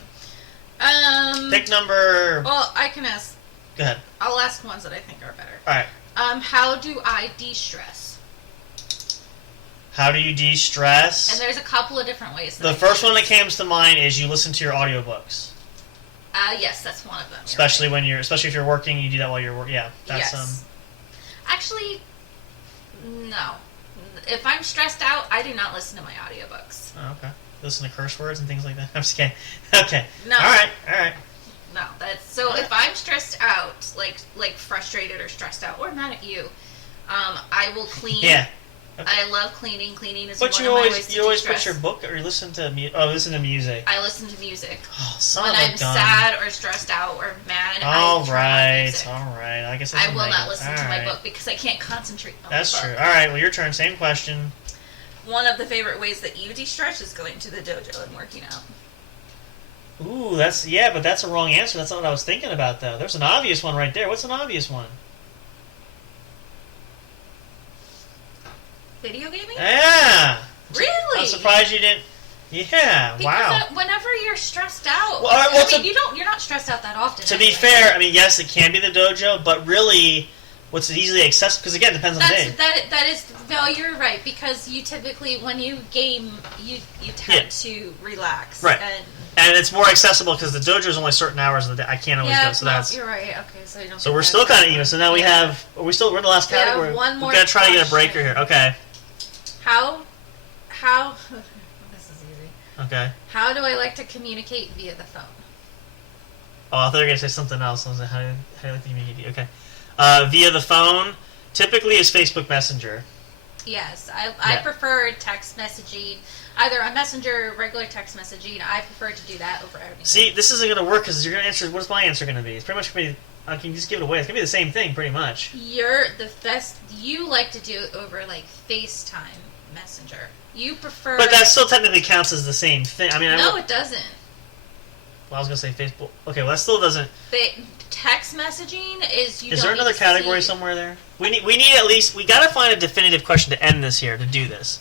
Pick number. Well, I can ask. Go ahead. I'll ask ones that I think are better. All right. How do I de-stress? How do you de-stress? And there's a couple of different ways. The first one that comes to mind is you listen to your audiobooks. Yes, that's one of them. Especially if you're working, you do that while you're working. Yeah, that's yes. Actually, no. If I'm stressed out, I do not listen to my audiobooks. Oh, okay. Listen to curse words and things like that. I'm just kidding. Okay. No. All right. No, that's so. If I'm stressed out, like frustrated or stressed out, or mad at you, I will clean. Yeah. Okay. I love cleaning. Cleaning is but one of my ways to you always de-stress. put your book or listen to listen to music. I listen to music. Oh, son when of a I'm gun. sad or stressed out or mad. All I right. I guess I will not listen to my book because I can't concentrate on That's my book. true. All right. Well, your turn. Same question. One of the favorite ways that you de-stress is going to the dojo and working out. Ooh, but that's a wrong answer. That's not what I was thinking about, though. There's an obvious one right there. What's an obvious one? Video gaming? Yeah. Really? I'm surprised you didn't. Yeah. Because whenever you're stressed out, you're not stressed out that often. To be fair, yes, it can be the dojo, but really, what's easily accessible? Because again, it depends on the day. That is. No, you're right. Because you typically, when you game, you tend to relax. Right. And it's more accessible because the dojo is only certain hours of the day. I can't always go. So that's. You're right. Okay, so you don't. So we're still kind of even. So now we have. We're in the last category. We have one more. We're gonna try to get a breaker here. Okay. How? This is easy. Okay. How do I like to communicate via the phone? Oh, I thought you were gonna say something else. I was like, how do you like to communicate? Okay. Via the phone, typically is Facebook Messenger. Yes, I prefer text messaging, either on Messenger or regular text messaging. I prefer to do that over everything. See, this isn't going to work because you're going to answer. What's my answer going to be? It's pretty much going to be. I can just give it away. It's going to be the same thing, pretty much. You're the best. You like to do it over like FaceTime Messenger. You prefer. But that still technically counts as the same thing. No, it doesn't. Well, I was going to say Facebook. Okay, well that still doesn't. Text messaging is you. Is there another category somewhere there? We need at least. We got to find a definitive question to end this here to do this.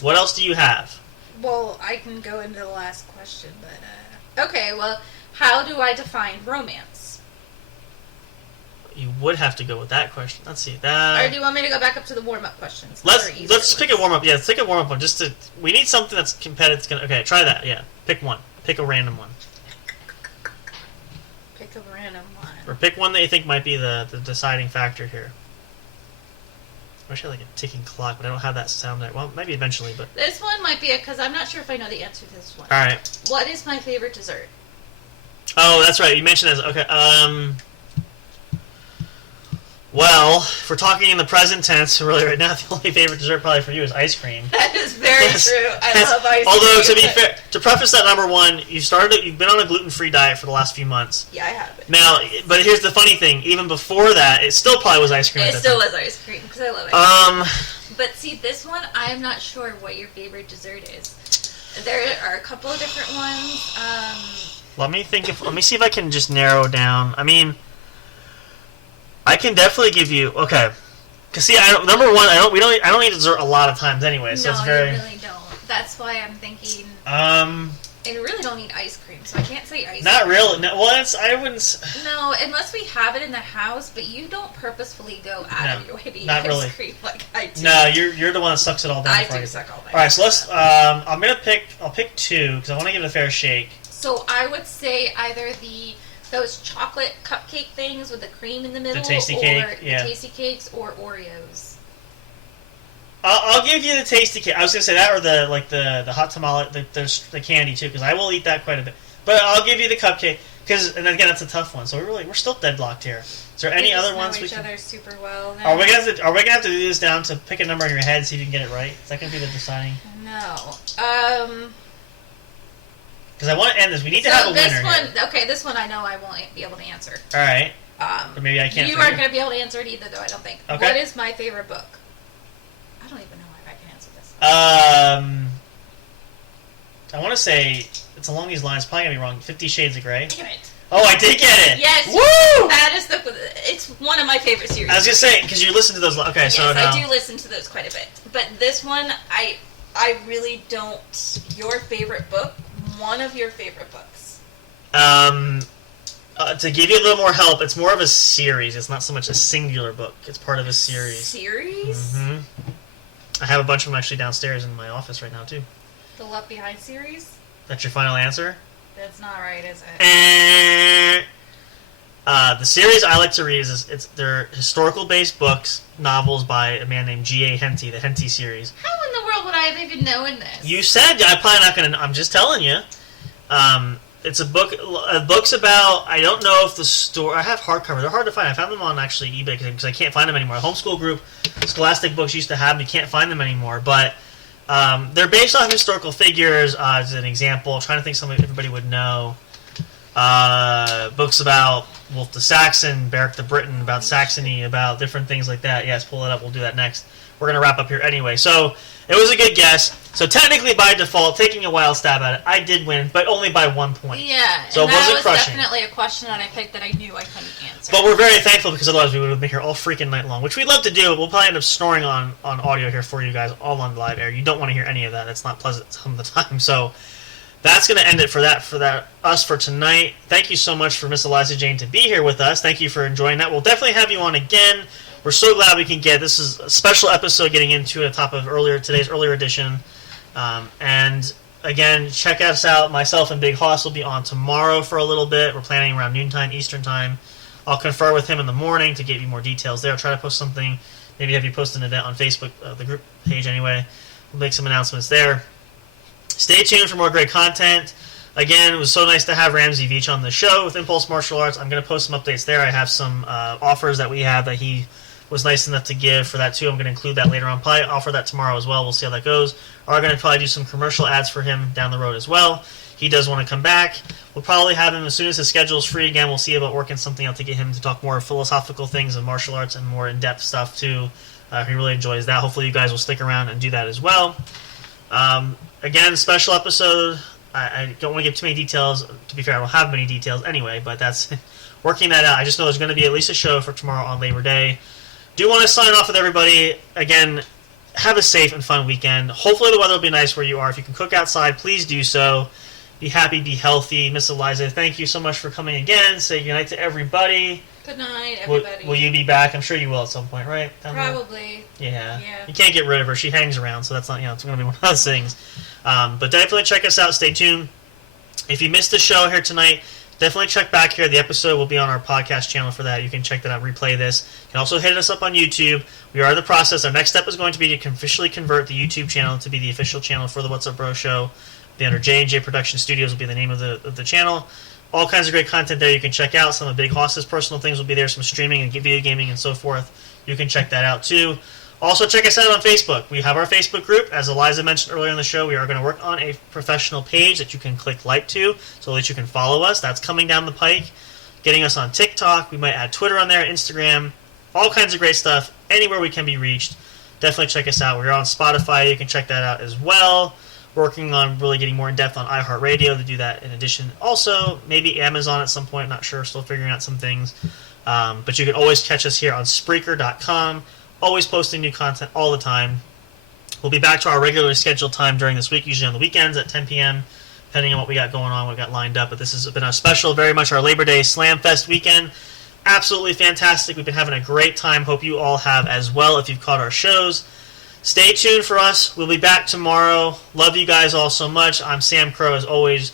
What else do you have? Well, I can go into the last question, but okay. Well, how do I define romance? You would have to go with that question. Let's see that. Or do you want me to go back up to the warm-up questions? Let's pick a warm-up. Yeah, let's pick a warm-up one. We need something that's competitive. Okay, try that. Yeah, pick one. Pick a random one. Pick a random one. Or pick one that you think might be the deciding factor here. I wish I had like a ticking clock, but I don't have that sound there. Well, maybe eventually, but... This one might be because I'm not sure if I know the answer to this one. Alright. What is my favorite dessert? Oh, that's right. You mentioned that. Okay, well, if we're talking in the present tense, really right now, the only favorite dessert probably for you is ice cream. That is very true. I love ice cream. Although, to be fair, to preface that, number one, you've been on a gluten-free diet for the last few months. Yeah, I have it. Now, but here's the funny thing. Even before that, it still probably was ice cream. It still was ice cream, because I love ice cream. But see, this one, I am not sure what your favorite dessert is. There are a couple of different ones. Let me see if I can just narrow down. I mean... I can definitely give you because see, number one, I don't eat dessert a lot of times anyway, so no, it's very. You really don't. That's why I'm thinking. And really don't eat ice cream, so I can't say ice. Not cream. really. No, well, I wouldn't. No, unless we have it in the house, but you don't purposefully go out of your way to eat ice cream like I do. No, you're the one that sucks it all down. I do suck all that. All right, so let's. I'll pick two because I want to give it a fair shake. So I would say either those chocolate cupcake things with the cream in the middle, the tasty cake, the tasty cakes, or Oreos. I'll give you the tasty cake. I was gonna say that, or the hot tamale, the candy too, because I will eat that quite a bit. But I'll give you the cupcake and again that's a tough one. So we're still deadlocked here. Is there any other ones we can? Each other super well. Then. Are we gonna have to do this down to pick a number in your head, see if you can get it right? Is that gonna be the deciding? No. Because I want to end this. We need to have a winner here. Okay, this one I know I won't be able to answer. All right. Or maybe I can't. You aren't going to be able to answer it either, though, I don't think. Okay. What is my favorite book? I don't even know if I can answer this. I want to say, it's along these lines, probably going to be wrong, 50 Shades of Grey. Damn it. Oh, I did get it! Yes! Woo! That is it's one of my favorite series. I was going to say, because you listen to those, okay, yes, so now. I do listen to those quite a bit. But this one, I really don't. Your favorite book? One of your favorite books. To give you a little more help, it's more of a series. It's not so much a singular book. It's part of a series. Series? Mm-hmm. I have a bunch of them actually downstairs in my office right now, too. The Left Behind series? That's your final answer? That's not right, is it? The series I like to read they're historical-based books, novels by a man named G.A. Henty, the Henty series. How in the world would I have even known this? You said I'm probably not going to. I'm just telling you. It's a book's about. I don't know if the store. I have hardcover. They're hard to find. I found them on actually eBay because I can't find them anymore. Homeschool Group, Scholastic Books used to have them. You can't find them anymore. But they're based on historical figures. As an example, I'm trying to think something everybody would know. Books about Wolf the Saxon, Beric the Briton, about Saxony, about different things like that. Yes, pull it up. We'll do that next. We're going to wrap up here anyway. So, it was a good guess. So, technically, by default, taking a wild stab at it, I did win, but only by 1 point. Yeah, so and it wasn't that was crushing. Definitely a question that I picked that I knew I couldn't answer. But we're very thankful because otherwise we would have been here all freaking night long, which we'd love to do. We'll probably end up snoring on audio here for you guys, all on live air. You don't want to hear any of that. It's not pleasant some of the time. So, that's going to end it for us for tonight. Thank you so much for Miss Eliza Jane to be here with us. Thank you for enjoying that. We'll definitely have you on again. We're so glad we can get this is a special episode getting into the top of today's earlier edition. And again, check us out. Myself and Big Hoss will be on tomorrow for a little bit. We're planning around noontime Eastern time. I'll confer with him in the morning to give you more details there. I'll try to post something. Maybe have you post an event on Facebook, the group page anyway. We'll make some announcements there. Stay tuned for more great content. Again, it was so nice to have Ramsey Veach on the show with Impulse Martial Arts. I'm going to post some updates there. I have some offers that we have that he was nice enough to give for that too. I'm going to include that later on. Probably offer that tomorrow as well. We'll see how that goes. Are going to probably do some commercial ads for him down the road as well. He does want to come back. We'll probably have him as soon as his schedule is free again. We'll see about working something out to get him to talk more philosophical things of martial arts and more in-depth stuff too. He really enjoys that. Hopefully you guys will stick around and do that as well. Again, special episode. I don't want to give too many details. To be fair, I don't have many details anyway, but that's working that out. I just know there's going to be at least a show for tomorrow on Labor Day. Do want to sign off with everybody. Again, have a safe and fun weekend. Hopefully the weather will be nice where you are. If you can cook outside, please do so. Be happy, be healthy. Miss Eliza, thank you so much for coming again. Say goodnight to everybody. Good night, everybody. Will you be back? I'm sure you will at some point, right? Probably. Yeah. You can't get rid of her. She hangs around, so that's not, it's going to be one of those things. But definitely check us out. Stay tuned. If you missed the show here tonight, definitely check back here. The episode will be on our podcast channel for that. You can check that out, replay this. You can also hit us up on YouTube. We are in the process. Our next step is going to be to officially convert the YouTube channel to be the official channel for the What's Up Bro Show. The under J&J Production Studios will be the name of the channel. All kinds of great content there you can check out. Some of Big Hoss's personal things will be there, some streaming and video gaming and so forth. You can check that out too. Also, check us out on Facebook. We have our Facebook group. As Eliza mentioned earlier in the show, we are going to work on a professional page that you can click like to so that you can follow us. That's coming down the pike. Getting us on TikTok. We might add Twitter on there, Instagram. All kinds of great stuff. Anywhere we can be reached. Definitely check us out. We're on Spotify. You can check that out as well. Working on really getting more in depth on iHeartRadio to do that in addition. Also, maybe Amazon at some point. Not sure. Still figuring out some things. But you can always catch us here on Spreaker.com. Always posting new content all the time. We'll be back to our regularly scheduled time during this week, usually on the weekends at 10 p.m., depending on what we got going on, what we got lined up. But this has been a special, very much our Labor Day Slam Fest weekend. Absolutely fantastic. We've been having a great time. Hope you all have as well if you've caught our shows. Stay tuned for us. We'll be back tomorrow. Love you guys all so much. I'm Sam Crow, as always.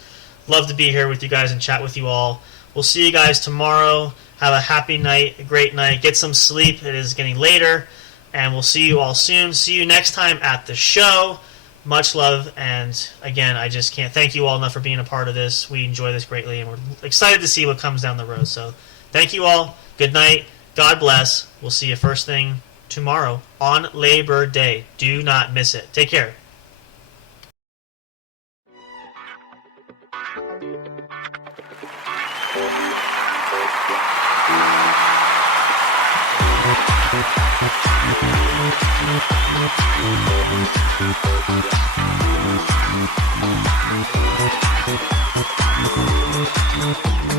Love to be here with you guys and chat with you all. We'll see you guys tomorrow. Have a happy night, a great night. Get some sleep. It is getting later. And we'll see you all soon. See you next time at the show. Much love. And again, I just can't thank you all enough for being a part of this. We enjoy this greatly. And we're excited to see what comes down the road. So thank you all. Good night. God bless. We'll see you first thing tomorrow on Labor Day. Do not miss it. Take care. Thank you.